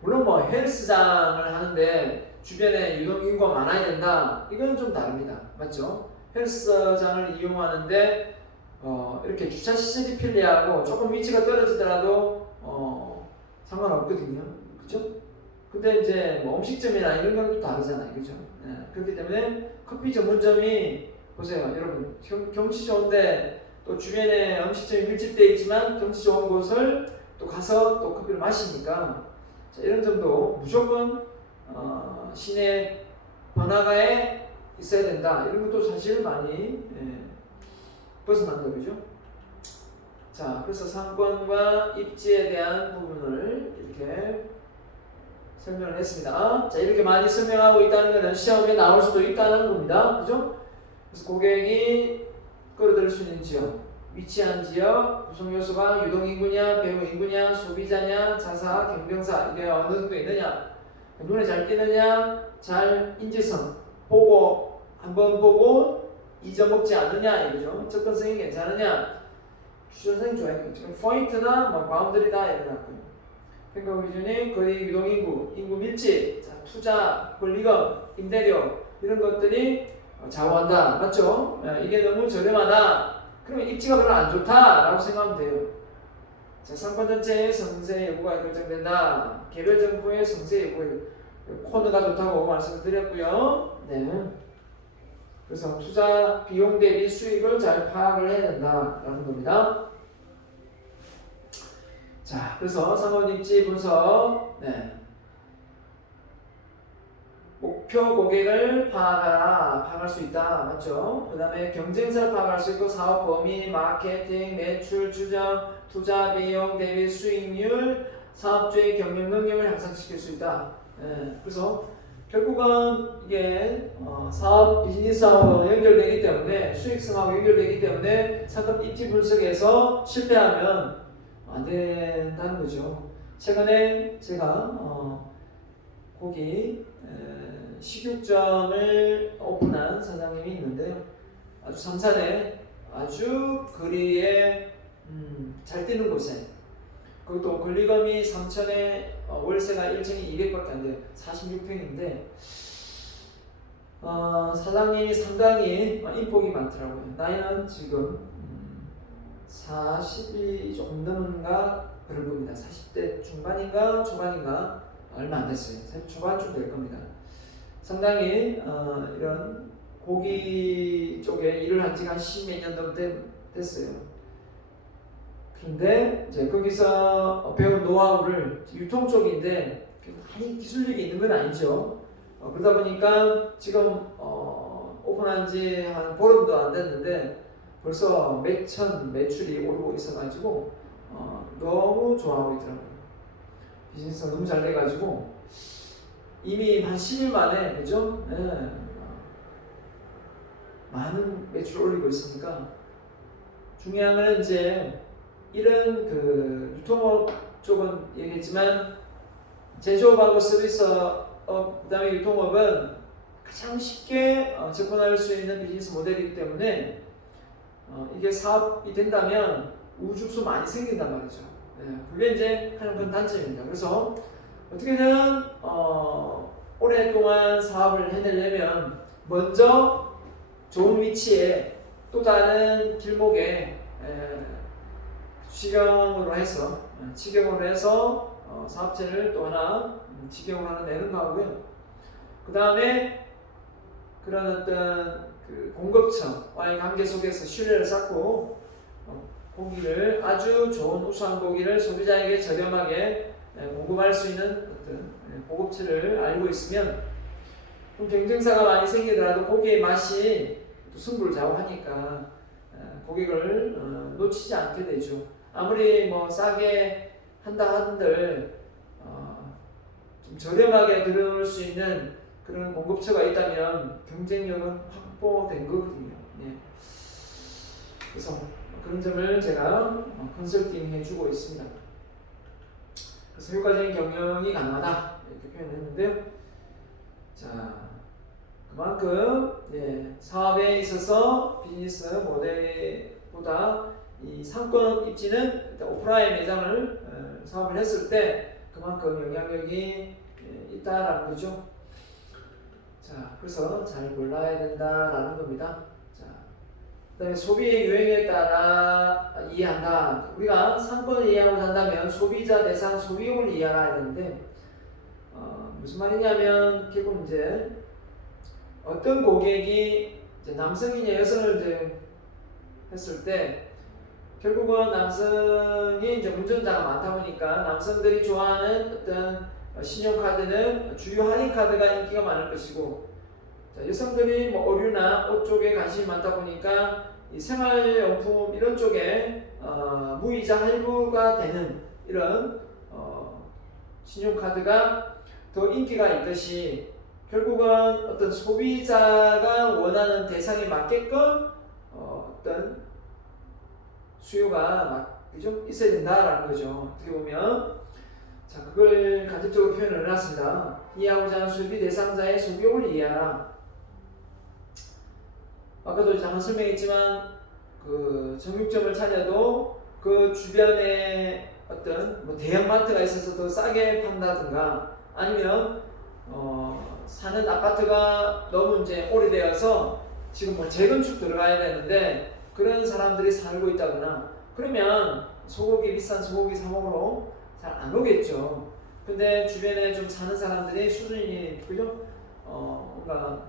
물론 뭐 헬스장을 하는데 주변에 유동인구가 많아야 된다. 이건 좀 다릅니다. 맞죠? 헬스장을 이용하는데 이렇게 주차 시설이 편리하고 조금 위치가 떨어지더라도 상관없거든요. 그죠? 근데 이제 뭐 음식점이나 이런 건 또 다르잖아요. 그죠? 네. 그렇기 때문에 커피 전문점이 보세요. 여러분 경치 좋은데 또 주변에 음식점이 밀집되어 있지만 경치 좋은 곳을 또 가서 또 커피를 마시니까 자, 이런 점도 무조건 시내 번화가에 있어야 된다. 이런 것도 사실 많이 벗어난다. 그죠? 자, 그래서 상권과 입지에 대한 부분을 이렇게 설명을 했습니다. 자, 이렇게 많이 설명하고 있다는 것은 시험에 나올 수도 있다는 겁니다. 그죠? 그래서 고객이 끌어들일 수 있는 지역, 위치한 지역, 구성 요소가 유동인구냐, 배후인구냐, 소비자냐, 자사, 경쟁사 이게 어느 정도 있느냐, 눈에 잘 띄느냐, 잘 인지성, 보고 한번 보고 잊어먹지 않느냐 이거죠. 접근성이 괜찮으냐, 추천성이 좋아요. 포인트나 뭐 바운더리다 이래놨고요. 평가 기준이 거리 유동인구, 인구 밀집, 자, 투자, 권리금, 임대료 이런 것들이 좌우한다. 맞죠? 이게 너무 저렴하다. 그러면 입지가 별로 안 좋다라고 생각하면 돼요. 자, 상권 전체의 성세 여부가 결정된다. 개별 점포의 성세 여부, 코너가 좋다고 말씀을 드렸고요. 네. 그래서 투자 비용 대비 수익을 잘 파악을 해야 된다라는 겁니다. 자, 그래서 상권 입지 분석. 네. 목표 고객을 파악할 수 있다. 맞죠? 그 다음에 경쟁사를 파악할 수 있고 사업 범위, 마케팅, 매출 추정, 투자 비용 대비 수익률, 사업주의 경영 능력을 향상시킬 수 있다. 그래서 결국은 이게 사업 비즈니스하고 연결되기 때문에 수익성하고 연결되기 때문에 상권 입지 분석에서 실패하면 안 된다는 거죠. 최근에 제가 거기 식육점을 오픈한 사장님이 있는데요. 아주 삼산에 아주 거리에 잘 뛰는 곳에 그것도 권리금이 3천에 월세가 1층이 200밖에 안 돼요. 46평인데 사장님이 상당히 인복이 많더라고요. 나이는 지금 40이 좀 넘은가 그럴 겁니다. 40대 중반인가 초반인가 얼마 안 됐어요. 40 초반쯤 될 겁니다. 상당히 이런 고기 쪽에 일을 한 지가 한 10몇 년 정도 됐어요. 그런데 이제 거기서 배운 노하우를 유통 쪽인데 많이 기술력이 있는 건 아니죠. 그러다 보니까 지금 오픈한 지 한 보름도 안 됐는데 벌써 몇천 매출이 오르고 있어가지고 너무 좋아하고 있더라고요. 비즈니스가 너무 잘 돼가지고 이미 한 10일 만에 그죠? 네. 많은 매출 올리고 있으니까 중요한 건 이제 이런 그 유통업 쪽은 얘기했지만 제조업하고 서비스업 그다음에 유통업은 가장 쉽게 접근할 수 있는 비즈니스 모델이기 때문에 이게 사업이 된다면 우죽수 많이 생긴단 말이죠. 네, 그게 이제 하는 건 단점입니다. 그래서 어떻게든 오랫동안 사업을 해내려면 먼저 좋은 위치에 또 다른 길목에 직영으로 해서 사업체를 또 하나 직영으로 하나 내는 거고요. 그 다음에 그런 어떤 그 공급처와의 관계 속에서 신뢰를 쌓고 고기를 아주 좋은 우수한 고기를 소비자에게 저렴하게 공급할 수 있는 어떤 고급체를 알고 있으면 좀 경쟁사가 많이 생기더라도 고기의 맛이 또 승부를 좌우하니까 고객을 놓치지 않게 되죠. 아무리 뭐 싸게 한다 한들 좀 저렴하게 들어올 수 있는 그런 공급처가 있다면 경쟁력은 확보된 거거든요. 네. 그래서 그런 점을 제가 컨설팅 해주고 있습니다. 그래서 효과적인 경영이 가능하다 이렇게 표현했는데요. 자, 그만큼 사업에 있어서 비즈니스 모델보다 이 상권 입지는 일단 오프라인 매장을 사업을 했을 때 그만큼 영향력이 있다라는 거죠. 자, 그래서 잘 골라야 된다라는 겁니다. 자, 그다음에 소비의 유행에 따라 이해한다. 우리가 상권을 이해하고 산다면 소비자 대상 소비용을 이해해야 되는데 무슨 말이냐면 결국 이제 어떤 고객이 이제 남성이냐 여성을 이제 했을 때 결국은 남성이 이제 운전자가 많다 보니까 남성들이 좋아하는 어떤 신용카드는 주요 할인카드가 인기가 많을 것이고, 자, 여성들이 뭐 의류나 옷 쪽에 관심이 많다 보니까 이 생활용품 이런 쪽에 무이자 할부가 되는 이런 신용카드가 더 인기가 있듯이 결국은 어떤 소비자가 원하는 대상에 맞게끔 어떤 수요가 좀 있어야 된다라는 거죠. 어떻게 보면 자, 그걸 간접적으로 표현을 해놨습니다. 이해하고자 하는 소비 대상자의 소비욕을 이해하라. 아까도 잠깐 설명했지만 그 정육점을 차려도 그 주변에 어떤 뭐 대형마트가 있어서 더 싸게 판다든가 아니면 사는 아파트가 너무 이제 오래되어서 지금 뭐 재건축 들어가야 되는데 그런 사람들이 살고 있다거나 그러면 소고기 비싼 소고기 사 먹으러 잘 안 오겠죠. 근데 주변에 좀 사는 사람들이 수준이 그죠? 뭔가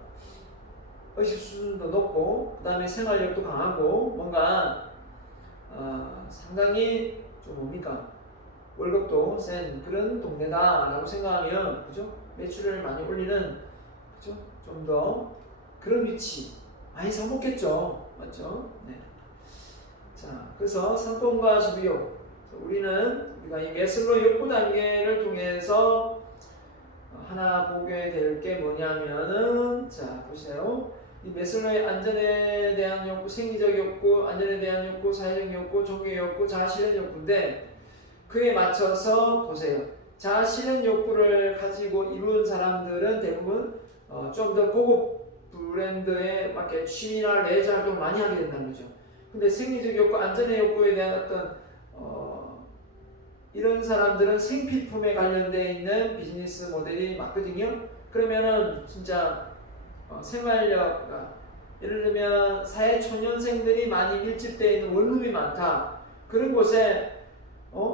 의식 수준도 높고 그다음에 생활력도 강하고 뭔가 상당히 좀 뭡니까 월급도 센 그런 동네다라고 생각하면 그죠? 매출을 많이 올리는 그죠? 좀 더 그런 위치 많이 사 먹겠죠, 맞죠? 네. 자, 그래서 상권과 소비욕 우리가 이 매슬로 욕구 단계를 통해서 하나 보게 될 게 뭐냐면은 자 보세요. 이 매슬로의 안전에 대한 욕구, 생리적 욕구, 안전에 대한 욕구, 사회적 욕구, 종교 욕구, 자아실현 욕구인데 그에 맞춰서 보세요. 자아실현 욕구를 가지고 이룬 사람들은 대부분 좀 더 고급 브랜드에 맞게 취미나 레저 활동을 많이 하게 된다는 거죠. 근데 생리적 욕구, 안전의 욕구에 대한 어떤 이런 사람들은 생필품에 관련되어 있는 비즈니스 모델이 맞거든요. 그러면은 진짜 생활력, 예를 들면 사회초년생들이 많이 밀집되어 있는 원룸이 많다. 그런 곳에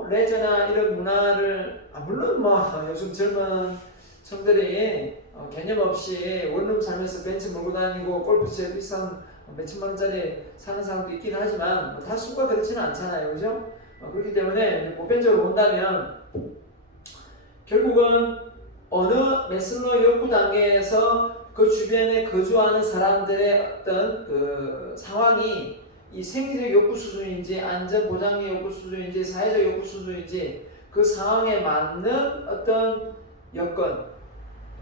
레저나 이런 문화를 물론 뭐 요즘 젊은 청들이 개념 없이 원룸 살면서 벤츠 몰고 다니고 골프채 비싼 몇천만 원짜리 사는 사람도 있긴 하지만 다 수가 그렇지는 않잖아요, 그죠? 그렇기 때문에 보편적으로 본다면 결국은 어느 매슬로 욕구 단계에서 그 주변에 거주하는 사람들의 어떤 그 상황이 이 생리적 욕구 수준인지 안전보장의 욕구 수준인지 사회적 욕구 수준인지 그 상황에 맞는 어떤 여건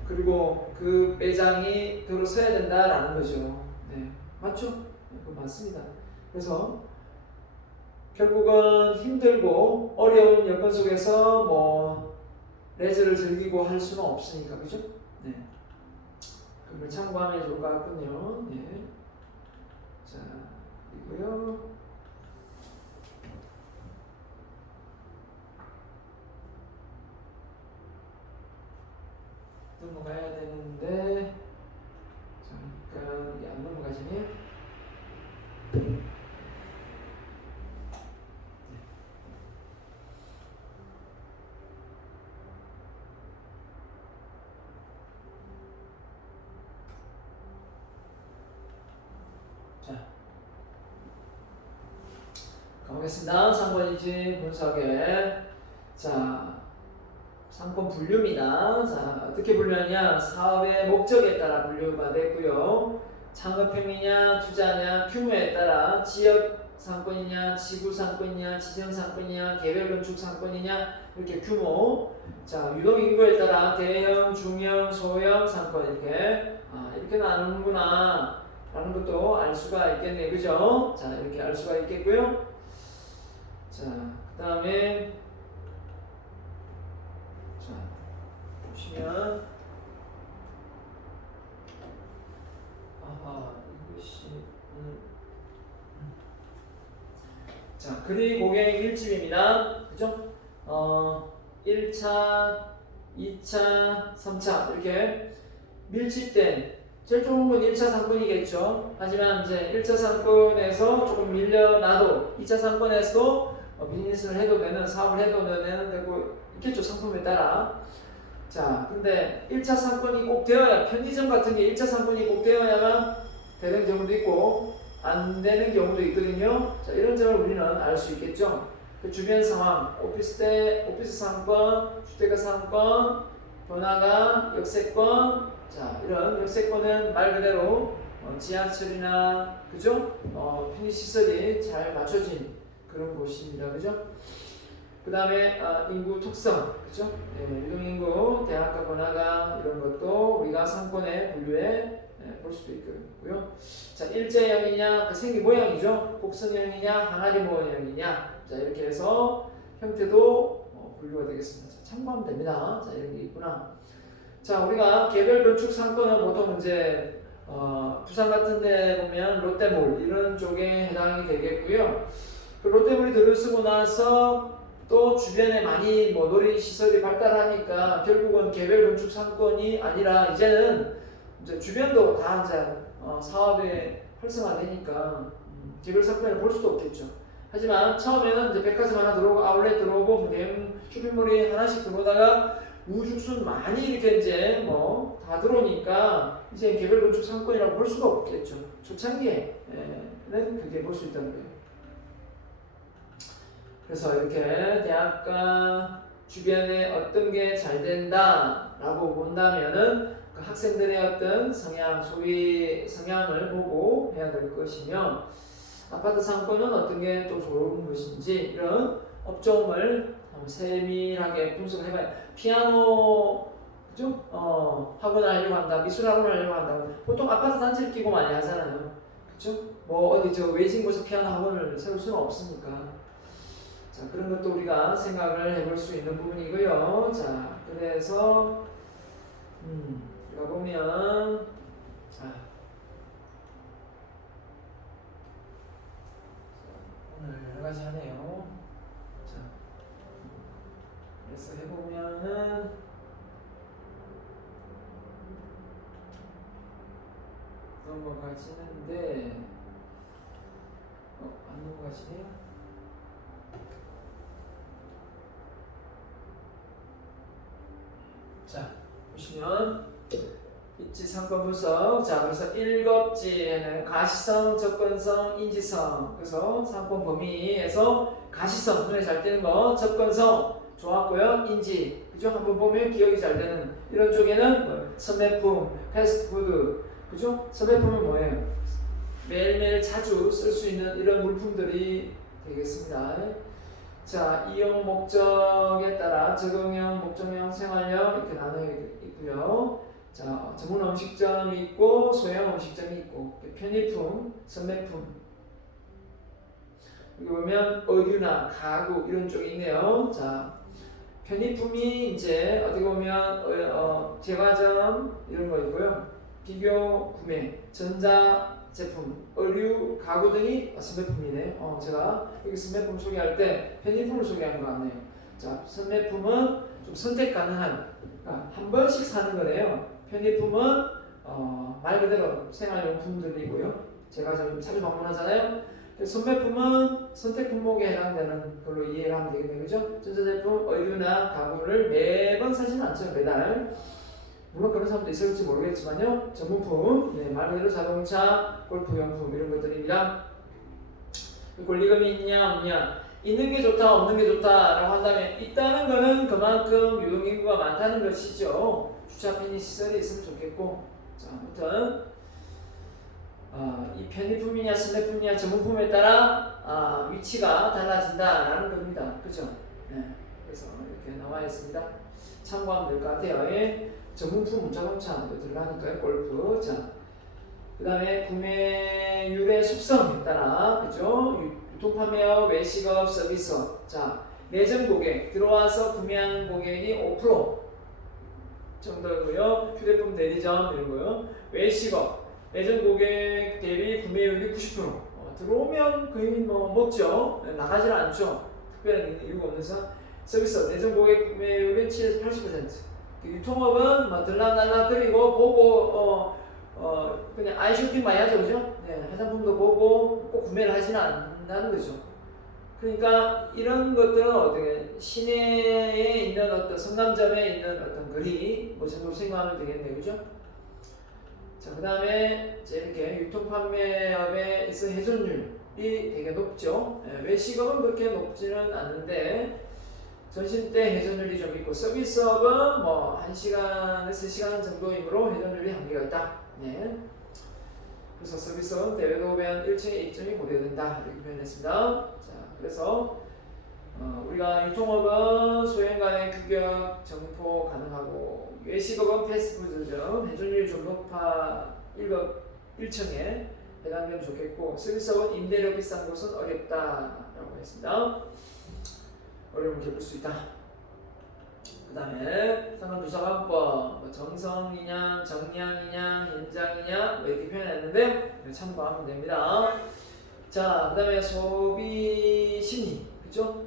그리고 그 매장이 들어서야 된다라는 거죠. 네, 맞죠? 그 맞습니다. 그래서 결국은 힘들고 어려운 여건 속에서 뭐 레저를 즐기고 할 수는 없으니까, 그죠? 네. 그걸 참고하면 좋을 것 같군요. 네. 자, 이고요. 넘어가야 되는데 잠깐 이게 안 넘어가시네. 자, 가보겠습니다. 3번 이지 분석에 자, 상권 분류입니다. 자, 어떻게 분류하냐? 사업의 목적에 따라 분류가 됐고요. 창업형이냐, 투자냐, 규모에 따라 지역 상권이냐, 지구 상권이냐, 지정 상권이냐, 개별 건축 상권이냐, 이렇게 규모. 자, 유동 인구에 따라 대형, 중형, 소형 상권 이렇게 나누는구나. 라는 것도 알 수가 있겠네요. 그죠? 자, 이렇게 알 수가 있겠고요. 자, 그 다음에 자, 보시면 이것이 자, 그리 고객 밀집입니다. 그죠? 1차, 2차, 3차 이렇게 밀집된 제일 좋은 건 1차 상권이겠죠. 하지만 이제 1차 상권에서 조금 밀려나도 2차 상권에서도 비즈니스를 해도 되는 사업을 해도 되는 되고 있겠죠. 상품에 따라. 자, 근데 1차 상권이 꼭 되어야 편의점 같은 게 1차 상권이 꼭 되어야만 되는 경우도 있고 안 되는 경우도 있거든요. 자, 이런 점을 우리는 알 수 있겠죠. 그 주변 상황, 오피스 상권, 주택가 상권, 번화가, 역세권, 자, 이런 역세권은 말 그대로 지하철이나 그죠? 편의 시설이 잘 갖춰진 그런 곳입니다, 그죠? 그 다음에 인구 특성, 그죠? 네, 유동인구, 대학가, 번화가 이런 것도 우리가 상권에 분류해 볼 수도 있고요. 자, 일제형이냐, 그 생기 모양이죠. 곡선형이냐, 항아리 모양이냐. 자, 이렇게 해서 형태도 분류가 되겠습니다. 자, 참고하면 됩니다. 자, 이런 게 있구나. 자, 우리가 개별 건축 상권은 보통 이제 부산 같은 데 보면 롯데몰 이런 쪽에 해당이 되겠고요. 그 롯데몰이 들어서고 나서 또 주변에 많이 뭐 놀이 시설이 발달하니까 결국은 개별 건축 상권이 아니라 이제는 이제 주변도 다 이제 사업에 활성화되니까 개별 상권을 볼 수도 없겠죠. 하지만 처음에는 이제 백화점 하나 들어오고 아울렛 들어오고 대형 쇼핑몰이 하나씩 들어오다가 우후죽순 많이 이렇게 이제 뭐 다 들어오니까 이제 개별 건축 상권이라고 볼 수가 없겠죠. 초창기에는 그게 볼 수 있다는 거예요. 그래서 이렇게 대학가 주변에 어떤 게 잘 된다라고 본다면은 그 학생들의 어떤 성향, 소위 성향을 보고 해야 될 것이며 아파트 상권은 어떤 게 또 좋은 것인지 이런 업종을 세밀하게 분석을 해봐야 피아노 그죠? 학원을 하려고 한다, 미술 학원을 하려고 한다. 보통 아파트 단지를 끼고 많이 하잖아요. 그죠? 뭐 어디 저 외진 곳에 피아노 학원을 세울 수는 없으니까. 자, 그런 것도 우리가 생각을 해볼 수 있는 부분이고요. 자, 그래서 우리가 보면 자, 오늘 여러 가지 하네요. 자, 그래서 해보면은 넘어가지 넘어가시는데 안 넘어가시네요. 자, 보시면 입지 상권 분석. 자, 그래서 1급지에는 가시성, 접근성, 인지성. 그래서 상권 범위에서 가시성, 눈에 잘 띄는 거, 접근성 좋았고요. 인지, 그죠? 한번 보면 기억이 잘 되는 이런 쪽에는 뭐, 선매품, 패스트푸드, 그죠? 선매품은 뭐예요? 매일매일 자주 쓸 수 있는 이런 물품들이 되겠습니다. 자, 이용 목적에 따라 적응형, 목적형, 생활형 이렇게 나눠 있고요. 자, 전문 음식점이 있고 소형 음식점이 있고 편의품, 선매품. 여기 보면 의류나 가구 이런 쪽이 있네요. 자, 편의품이 이제 어떻게 보면 제과점 이런 거 있고요. 비교 구매, 전자 제품, 의류, 가구 등이 선매품이네. 제가 여기 선매품 소개할 때 편의품을 소개한 거 같네요. 자, 선매품은 좀 선택 가능한, 그러니까 한 번씩 사는 거네요. 편의품은 말 그대로 생활용품들이고요. 제가 좀 자주 방문하잖아요. 선매품은 선택 품목에 해당되는 걸로 이해를 하면 되겠네요. 그죠? 전자제품, 의류나 가구를 매번 사지는 않죠. 매달. 물론 그런 사람도 있을지 모르겠지만요. 전문품, 네, 말 그대로 자동차, 골프용품 이런 것들입니다. 권리금이 있냐 없냐, 있는 게 좋다 없는 게 좋다라고 한다면 있다는 거는 그만큼 유동인구가 많다는 것이죠. 주차 편의 시설이 있으면 좋겠고. 자, 아무튼 이 편의품이냐 선매품이냐 전문품에 따라 위치가 달라진다라는 겁니다. 그죠? 네, 그래서 이렇게 나와 있습니다. 참고하면 될 것 같아요. 예. 전문품 자동차도 들어가니까요. 골프. 자, 그 다음에 구매율의 속성에 따라, 그죠? 유통판매업, 외식업, 서비스업. 자, 내전 고객, 들어와서 구매하는 고객이 5% 정도고요. 휴대폰 대리점 이런 거요. 외식업, 내전 고객 대비 구매율이 90%. 들어오면 거의 뭐 먹죠. 나가질 않죠. 특별한 이유가 없는 상. 서비스업, 내전 고객 구매율이 7에서 80%. 유통업은 뭐 들락날락 그리고 보고 그냥 아이쇼핑 많이 하죠, 그죠? 네, 화장품도 보고 꼭 구매를 하지는 않는다는 거죠. 그러니까 이런 것들은 어떻게 시내에 있는 어떤 성남점에 있는 어떤 거리 뭐 정도 생각하면 되겠네요, 그죠? 자, 그 다음에 이제 이렇게 유통 판매업에 있어 회전율이 되게 높죠. 네, 외식업은 그렇게 높지는 않는데. 전신 때 회전율이 좀 있고 서비스업은 뭐 1시간에서 3시간 정도이므로 회전율이 한계가 있다. 네. 그래서 서비스업은 대외도변 1층에 입점이 고려된다. 이렇게 표현했습니다. 자, 그래서 우리가 유통업은 소형 간의 규격 점포 가능하고 외식업은 패스트푸드점 회전율이 좀 높아 1층에 해당되면 좋겠고 서비스업은 임대료 비싼 곳은 어렵다라고 했습니다. 어려움을 겪을 수 있다. 그 다음에 상관부사관법 뭐 정성이냐 정량이냐 현장이냐 뭐 이렇게 표현했는데 참고하면 됩니다. 자, 그 다음에 소비 심리, 그죠?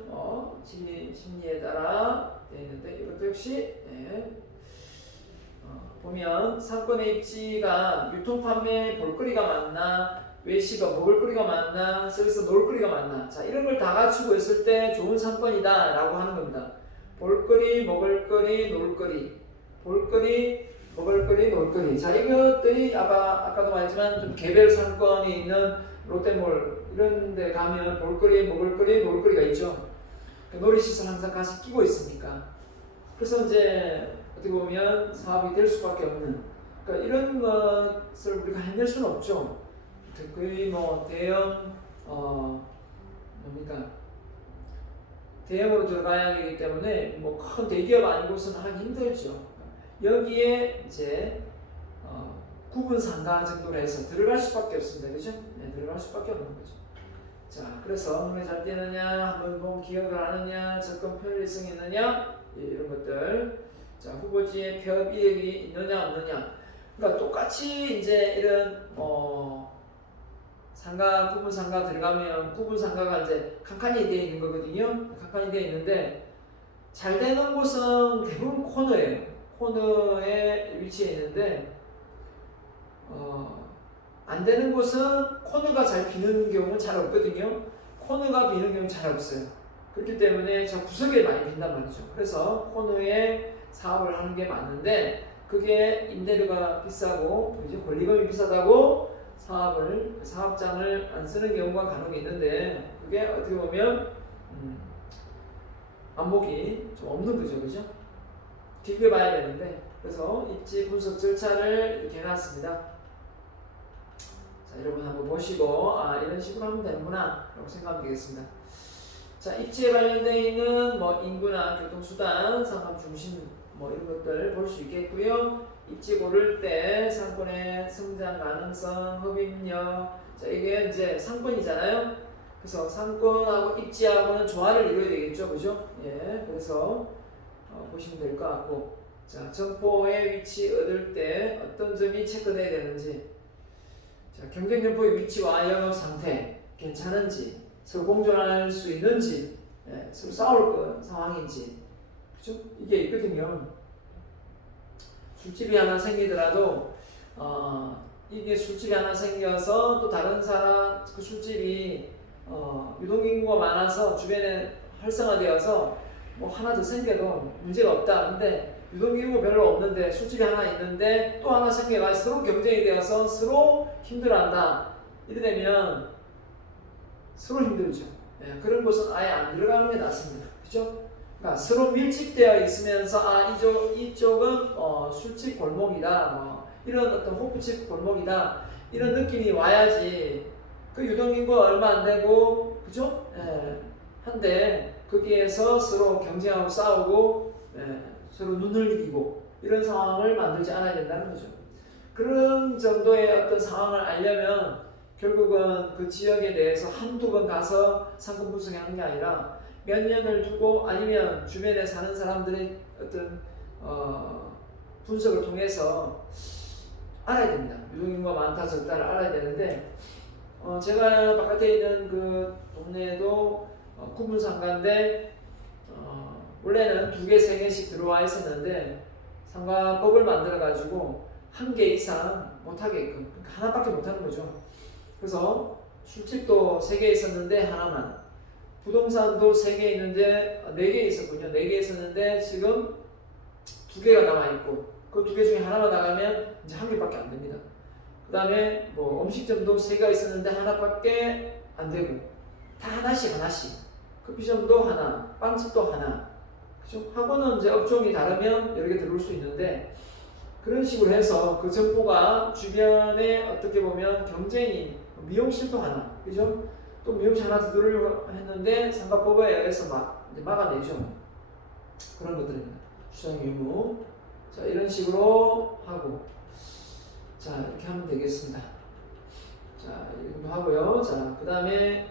심리에 따라 되어 있는데 이것도 역시 보면 상권의 입지가 유통 판매 볼거리가 많나 외식업 먹을거리가 많나 서비스 놀거리가 많나, 자, 이런 걸 다 갖추고 있을 때 좋은 상권이다 라고 하는 겁니다. 볼거리, 먹을거리, 놀거리, 볼거리, 먹을거리, 놀거리. 자, 이것들이 아까도 말했지만 좀 개별 상권이 있는 롯데몰 이런 데 가면 볼거리, 먹을거리, 놀거리가 있죠. 놀이시설 항상 가서 끼고 있으니까. 그래서 이제 어떻게 보면 사업이 될 수밖에 없는, 그러니까 이런 것을 우리가 해낼 수는 없죠. 거의 뭐 대형 뭡니까 대형으로 들어가야 하기 때문에 뭐 큰 대기업 아니고서는 하기 힘들죠. 여기에 이제 구분 상가 정도로 해서 들어갈 수밖에 없습니다. 그죠? 네, 들어갈 수밖에 없는 거죠. 자, 그래서 눈에 잘 띄느냐, 한번 보면 기억을 하느냐, 접근 편리성이 있느냐, 이런 것들. 자, 후보지에 폐업 이익이 있느냐 없느냐. 그러니까 똑같이 이제 이런 상가, 구분 상가 들어가면 구분 상가가 이제 칸칸이 되어 있는 거거든요. 칸칸이 되어 있는데 잘 되는 곳은 대부분 코너예요. 코너에 위치해 있는데 안 되는 곳은 코너가 잘 비는 경우는 잘 없거든요. 코너가 비는 경우는 잘 없어요. 그렇기 때문에 저 구석에 많이 빈단 말이죠. 그래서 코너에 사업을 하는 게 맞는데 그게 임대료가 비싸고 이제 권리금이 비싸다고 사업장을 안 쓰는 경우가 간혹 있는데 그게 어떻게 보면 안목이 좀 없는 거죠, 그죠? 깊게 봐야 되는데 그래서 입지 분석 절차를 이렇게 해놨습니다. 자, 여러분 한번 보시고 이런 식으로 하면 되는구나 라고 생각하면 되겠습니다. 자, 입지에 관련되어 있는 뭐 인구나 교통수단, 상업 중심 뭐 이런 것들 볼 수 있겠고요. 입지 고를 때 상권의 성장 가능성, 흡입력, 자 이게 이제 상권이잖아요. 그래서 상권하고 입지하고는 조화를 이루어야 되겠죠, 그죠? 예, 그래서 보시면 될 것 같고, 자 점포의 위치 얻을 때 어떤 점이 체크돼야 되는지, 자 경쟁 점포의 위치와 영업 상태 괜찮은지, 서로 공존할 수 있는지, 예, 서로 싸울 상황인지, 그죠? 이게 있거든요. 술집이 하나 생기더라도 이게 술집이 하나 생겨서 또 다른 사람 그 술집이 유동인구가 많아서 주변에 활성화되어서 뭐 하나 더 생겨도 문제가 없다. 근데 유동인구가 별로 없는데 술집이 하나 있는데 또 하나 생겨가 서로 경쟁이 되어서 서로 힘들어한다. 이래 되면 서로 힘들죠. 예, 그런 곳은 아예 안 들어가는 게 낫습니다. 그죠? 그러니까 서로 밀집되어 있으면서 이쪽은 술집 골목이다. 이런 어떤 호프집 골목이다. 이런 느낌이 와야지. 그 유동인구가 얼마 안 되고, 그죠? 예, 한데 거기에서 서로 경쟁하고 싸우고 서로 눈을 이기고 이런 상황을 만들지 않아야 된다는 거죠. 그런 정도의 어떤 상황을 알려면 결국은 그 지역에 대해서 한두 번 가서 상권 분석하는 게 아니라 몇 년을 두고 아니면 주변에 사는 사람들의 어떤 분석을 통해서 알아야 됩니다. 유동인구가 많다 적다를 알아야 되는데 제가 바깥에 있는 그 동네에도 구분상가인데 원래는 2개, 3개씩 들어와 있었는데 상가법을 만들어 가지고 1개 이상 못하게끔, 그러니까 하나밖에 못하는 거죠. 그래서 술집도 3개 있었는데 하나만, 부동산도 3개 있는데 4개 있었군요. 4개 있었는데 지금 2개가 남아있고 그 2개 중에 하나만 나가면 이제 1개밖에 안 됩니다. 그 다음에 뭐 음식점도 3개가 있었는데 하나밖에 안 되고 다 하나씩 커피점도 하나, 빵집도 하나, 그죠? 하고는 이제 업종이 다르면 여러 개 들어올 수 있는데 그런 식으로 해서 그 점포가 주변에 어떻게 보면 경쟁이, 미용실도 하나, 그죠? 또 미용실 하나 들으려고 했는데 상가법에 의해서 막아내죠. 그런 것들입니다. 주장 유무. 자, 이런 식으로 하고, 자, 이렇게 하면 되겠습니다. 자, 이 정도 하고요. 자, 그 다음에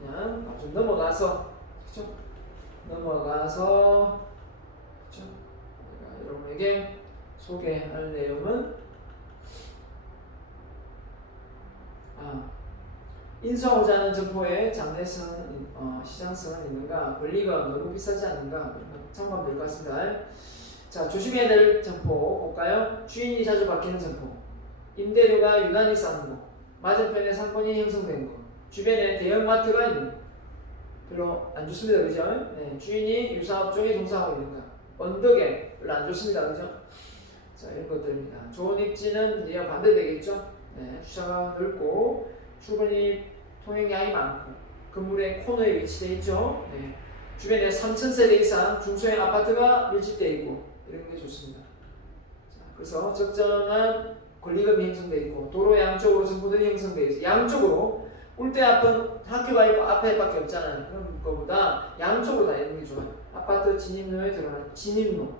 그냥 좀 넘어가서, 그죠? 넘어가서, 그죠? 제가 여러분에게 소개할 내용은 인수하고자 하는 점포의 장래성은 시장성은 있는가, 권리가 너무 비싸지 않는가 참고하면 될 것 같습니다. 자, 조심해야 될 점포 볼까요? 주인이 자주 바뀌는 점포, 임대료가 유난히 싼 거, 맞은편에 상권이 형성된 거, 주변에 대형마트가 있는 거, 별로 안 좋습니다. 그죠? 네, 주인이 유사업종에 종사하고 있는 거, 언덕에 별로 안 좋습니다. 그죠? 자, 이런 것들입니다. 좋은 입지는 이와 반대되겠죠? 네, 주차가 넓고 출근이 통행량이 많고 건물의 코너에 위치되어 있죠. 네, 주변에 3,000세대 이상 중소형 아파트가 밀집되어 있고 이런 게 좋습니다. 자, 그래서 적정한 권리금이 형성되어 있고 도로 양쪽으로 점포들이 형성되어 있어요. 양쪽으로 올 때 앞은 학교가 앞에밖에 없잖아요. 그런 것보다 양쪽으로 다 있는 게 좋아요. 아파트 진입로에 들어가는 진입로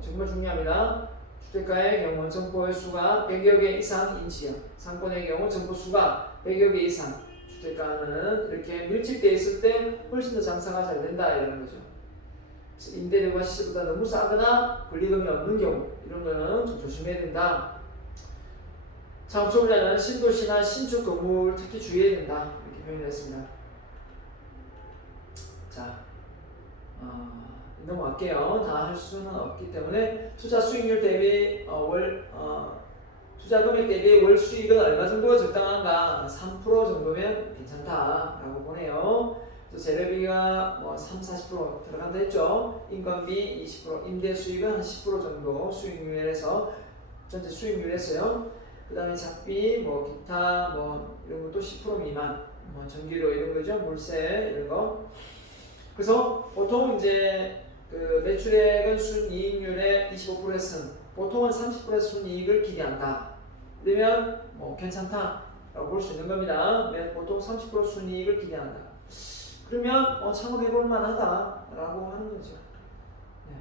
정말 중요합니다. 주택가의 경우 점포의 수가 100여 개 이상인 지역, 상권의 경우 점포 수가 100여 개 이상, 주택가는 이렇게 밀집되어 있을 때 훨씬 더 장사가 잘 된다 이런 거죠. 그래서 임대료가 시세보다 너무 싸거나 권리금이 없는 경우 이런 거는 좀 조심해야 된다. 창업초보자는 신도시나 신축 건물 특히 주의해야 된다 이렇게 표현했습니다. 자, 넘어갈게요. 다 할 수는 없기 때문에 투자 수익률 대비 투자 금액 대비 월 수익은 얼마 정도가 적당한가? 3% 정도면 괜찮다라고 보네요. 재료비가 뭐 30-40% 들어간다 했죠. 인건비 20%, 임대 수익은 한 10% 정도 수익률에서 전체 수익률에서요. 그 다음에 잡비, 뭐 기타, 뭐 이런 것도 10% 미만, 뭐 전기료 이런 거죠. 물세 이런 거. 그래서 보통 이제 그 매출액은 순이익률의 25%였음. 보통은 30% 순이익을 기대한다. 그러면 뭐 괜찮다라고 볼 수 있는 겁니다. 보통 30% 순이익을 기대한다. 그러면 창업해볼 만하다라고 하는 거죠. 네.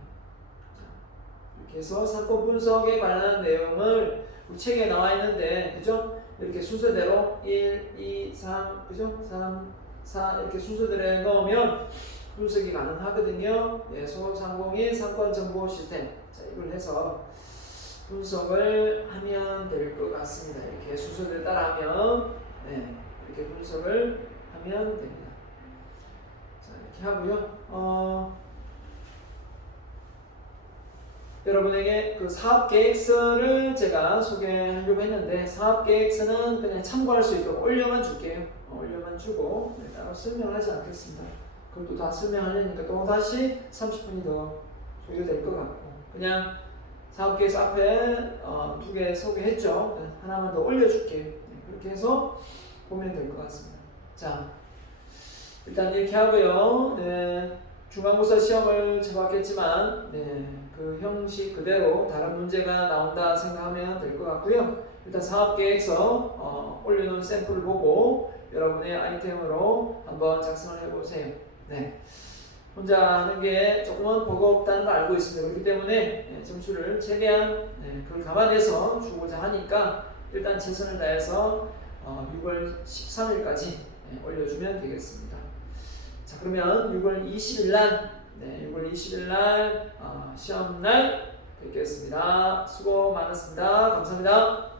이렇게 해서 사건 분석에 관련한 내용을 우리 책에 나와 있는데, 그죠? 이렇게 순서대로 1, 2, 3, 그죠? 3, 4 이렇게 순서대로 넣으면 분석이 가능하거든요. 네, 소상공인 사건 정보 시스템. 자, 이걸 해서 분석을 하면 될 것 같습니다. 이렇게 순서대로 따라하면, 네, 이렇게 분석을 하면 됩니다. 자, 이렇게 하고요. 여러분에게 그 사업계획서를 제가 소개하려고 했는데, 사업계획서는 그냥 참고할 수 있도록 올려만 줄게요. 올려만 주고, 네, 따로 설명하지 않겠습니다. 그것도 다 설명하려니까 또 다시 30분이 더 소요될 것 같고, 그냥 사업계획서 앞에 2개 소개했죠. 네, 하나만 더 올려줄게요. 네, 그렇게 해서 보면 될 것 같습니다. 자, 일단 이렇게 하고요. 네, 중간고사 시험을 쳐봤겠지만, 네, 그 형식 그대로 다른 문제가 나온다 생각하면 될 것 같고요. 일단 사업계획서 올려놓은 샘플을 보고 여러분의 아이템으로 한번 작성을 해보세요. 네, 혼자 하는 게 조금은 버겁다는 걸 알고 있습니다. 그렇기 때문에 점수를 최대한 그걸 감안해서 주고자 하니까 일단 최선을 다해서 6월 13일까지 올려주면 되겠습니다. 자, 그러면 6월 20일 날, 6월 20일 날 시험 날 뵙겠습니다. 수고 많으셨습니다. 감사합니다.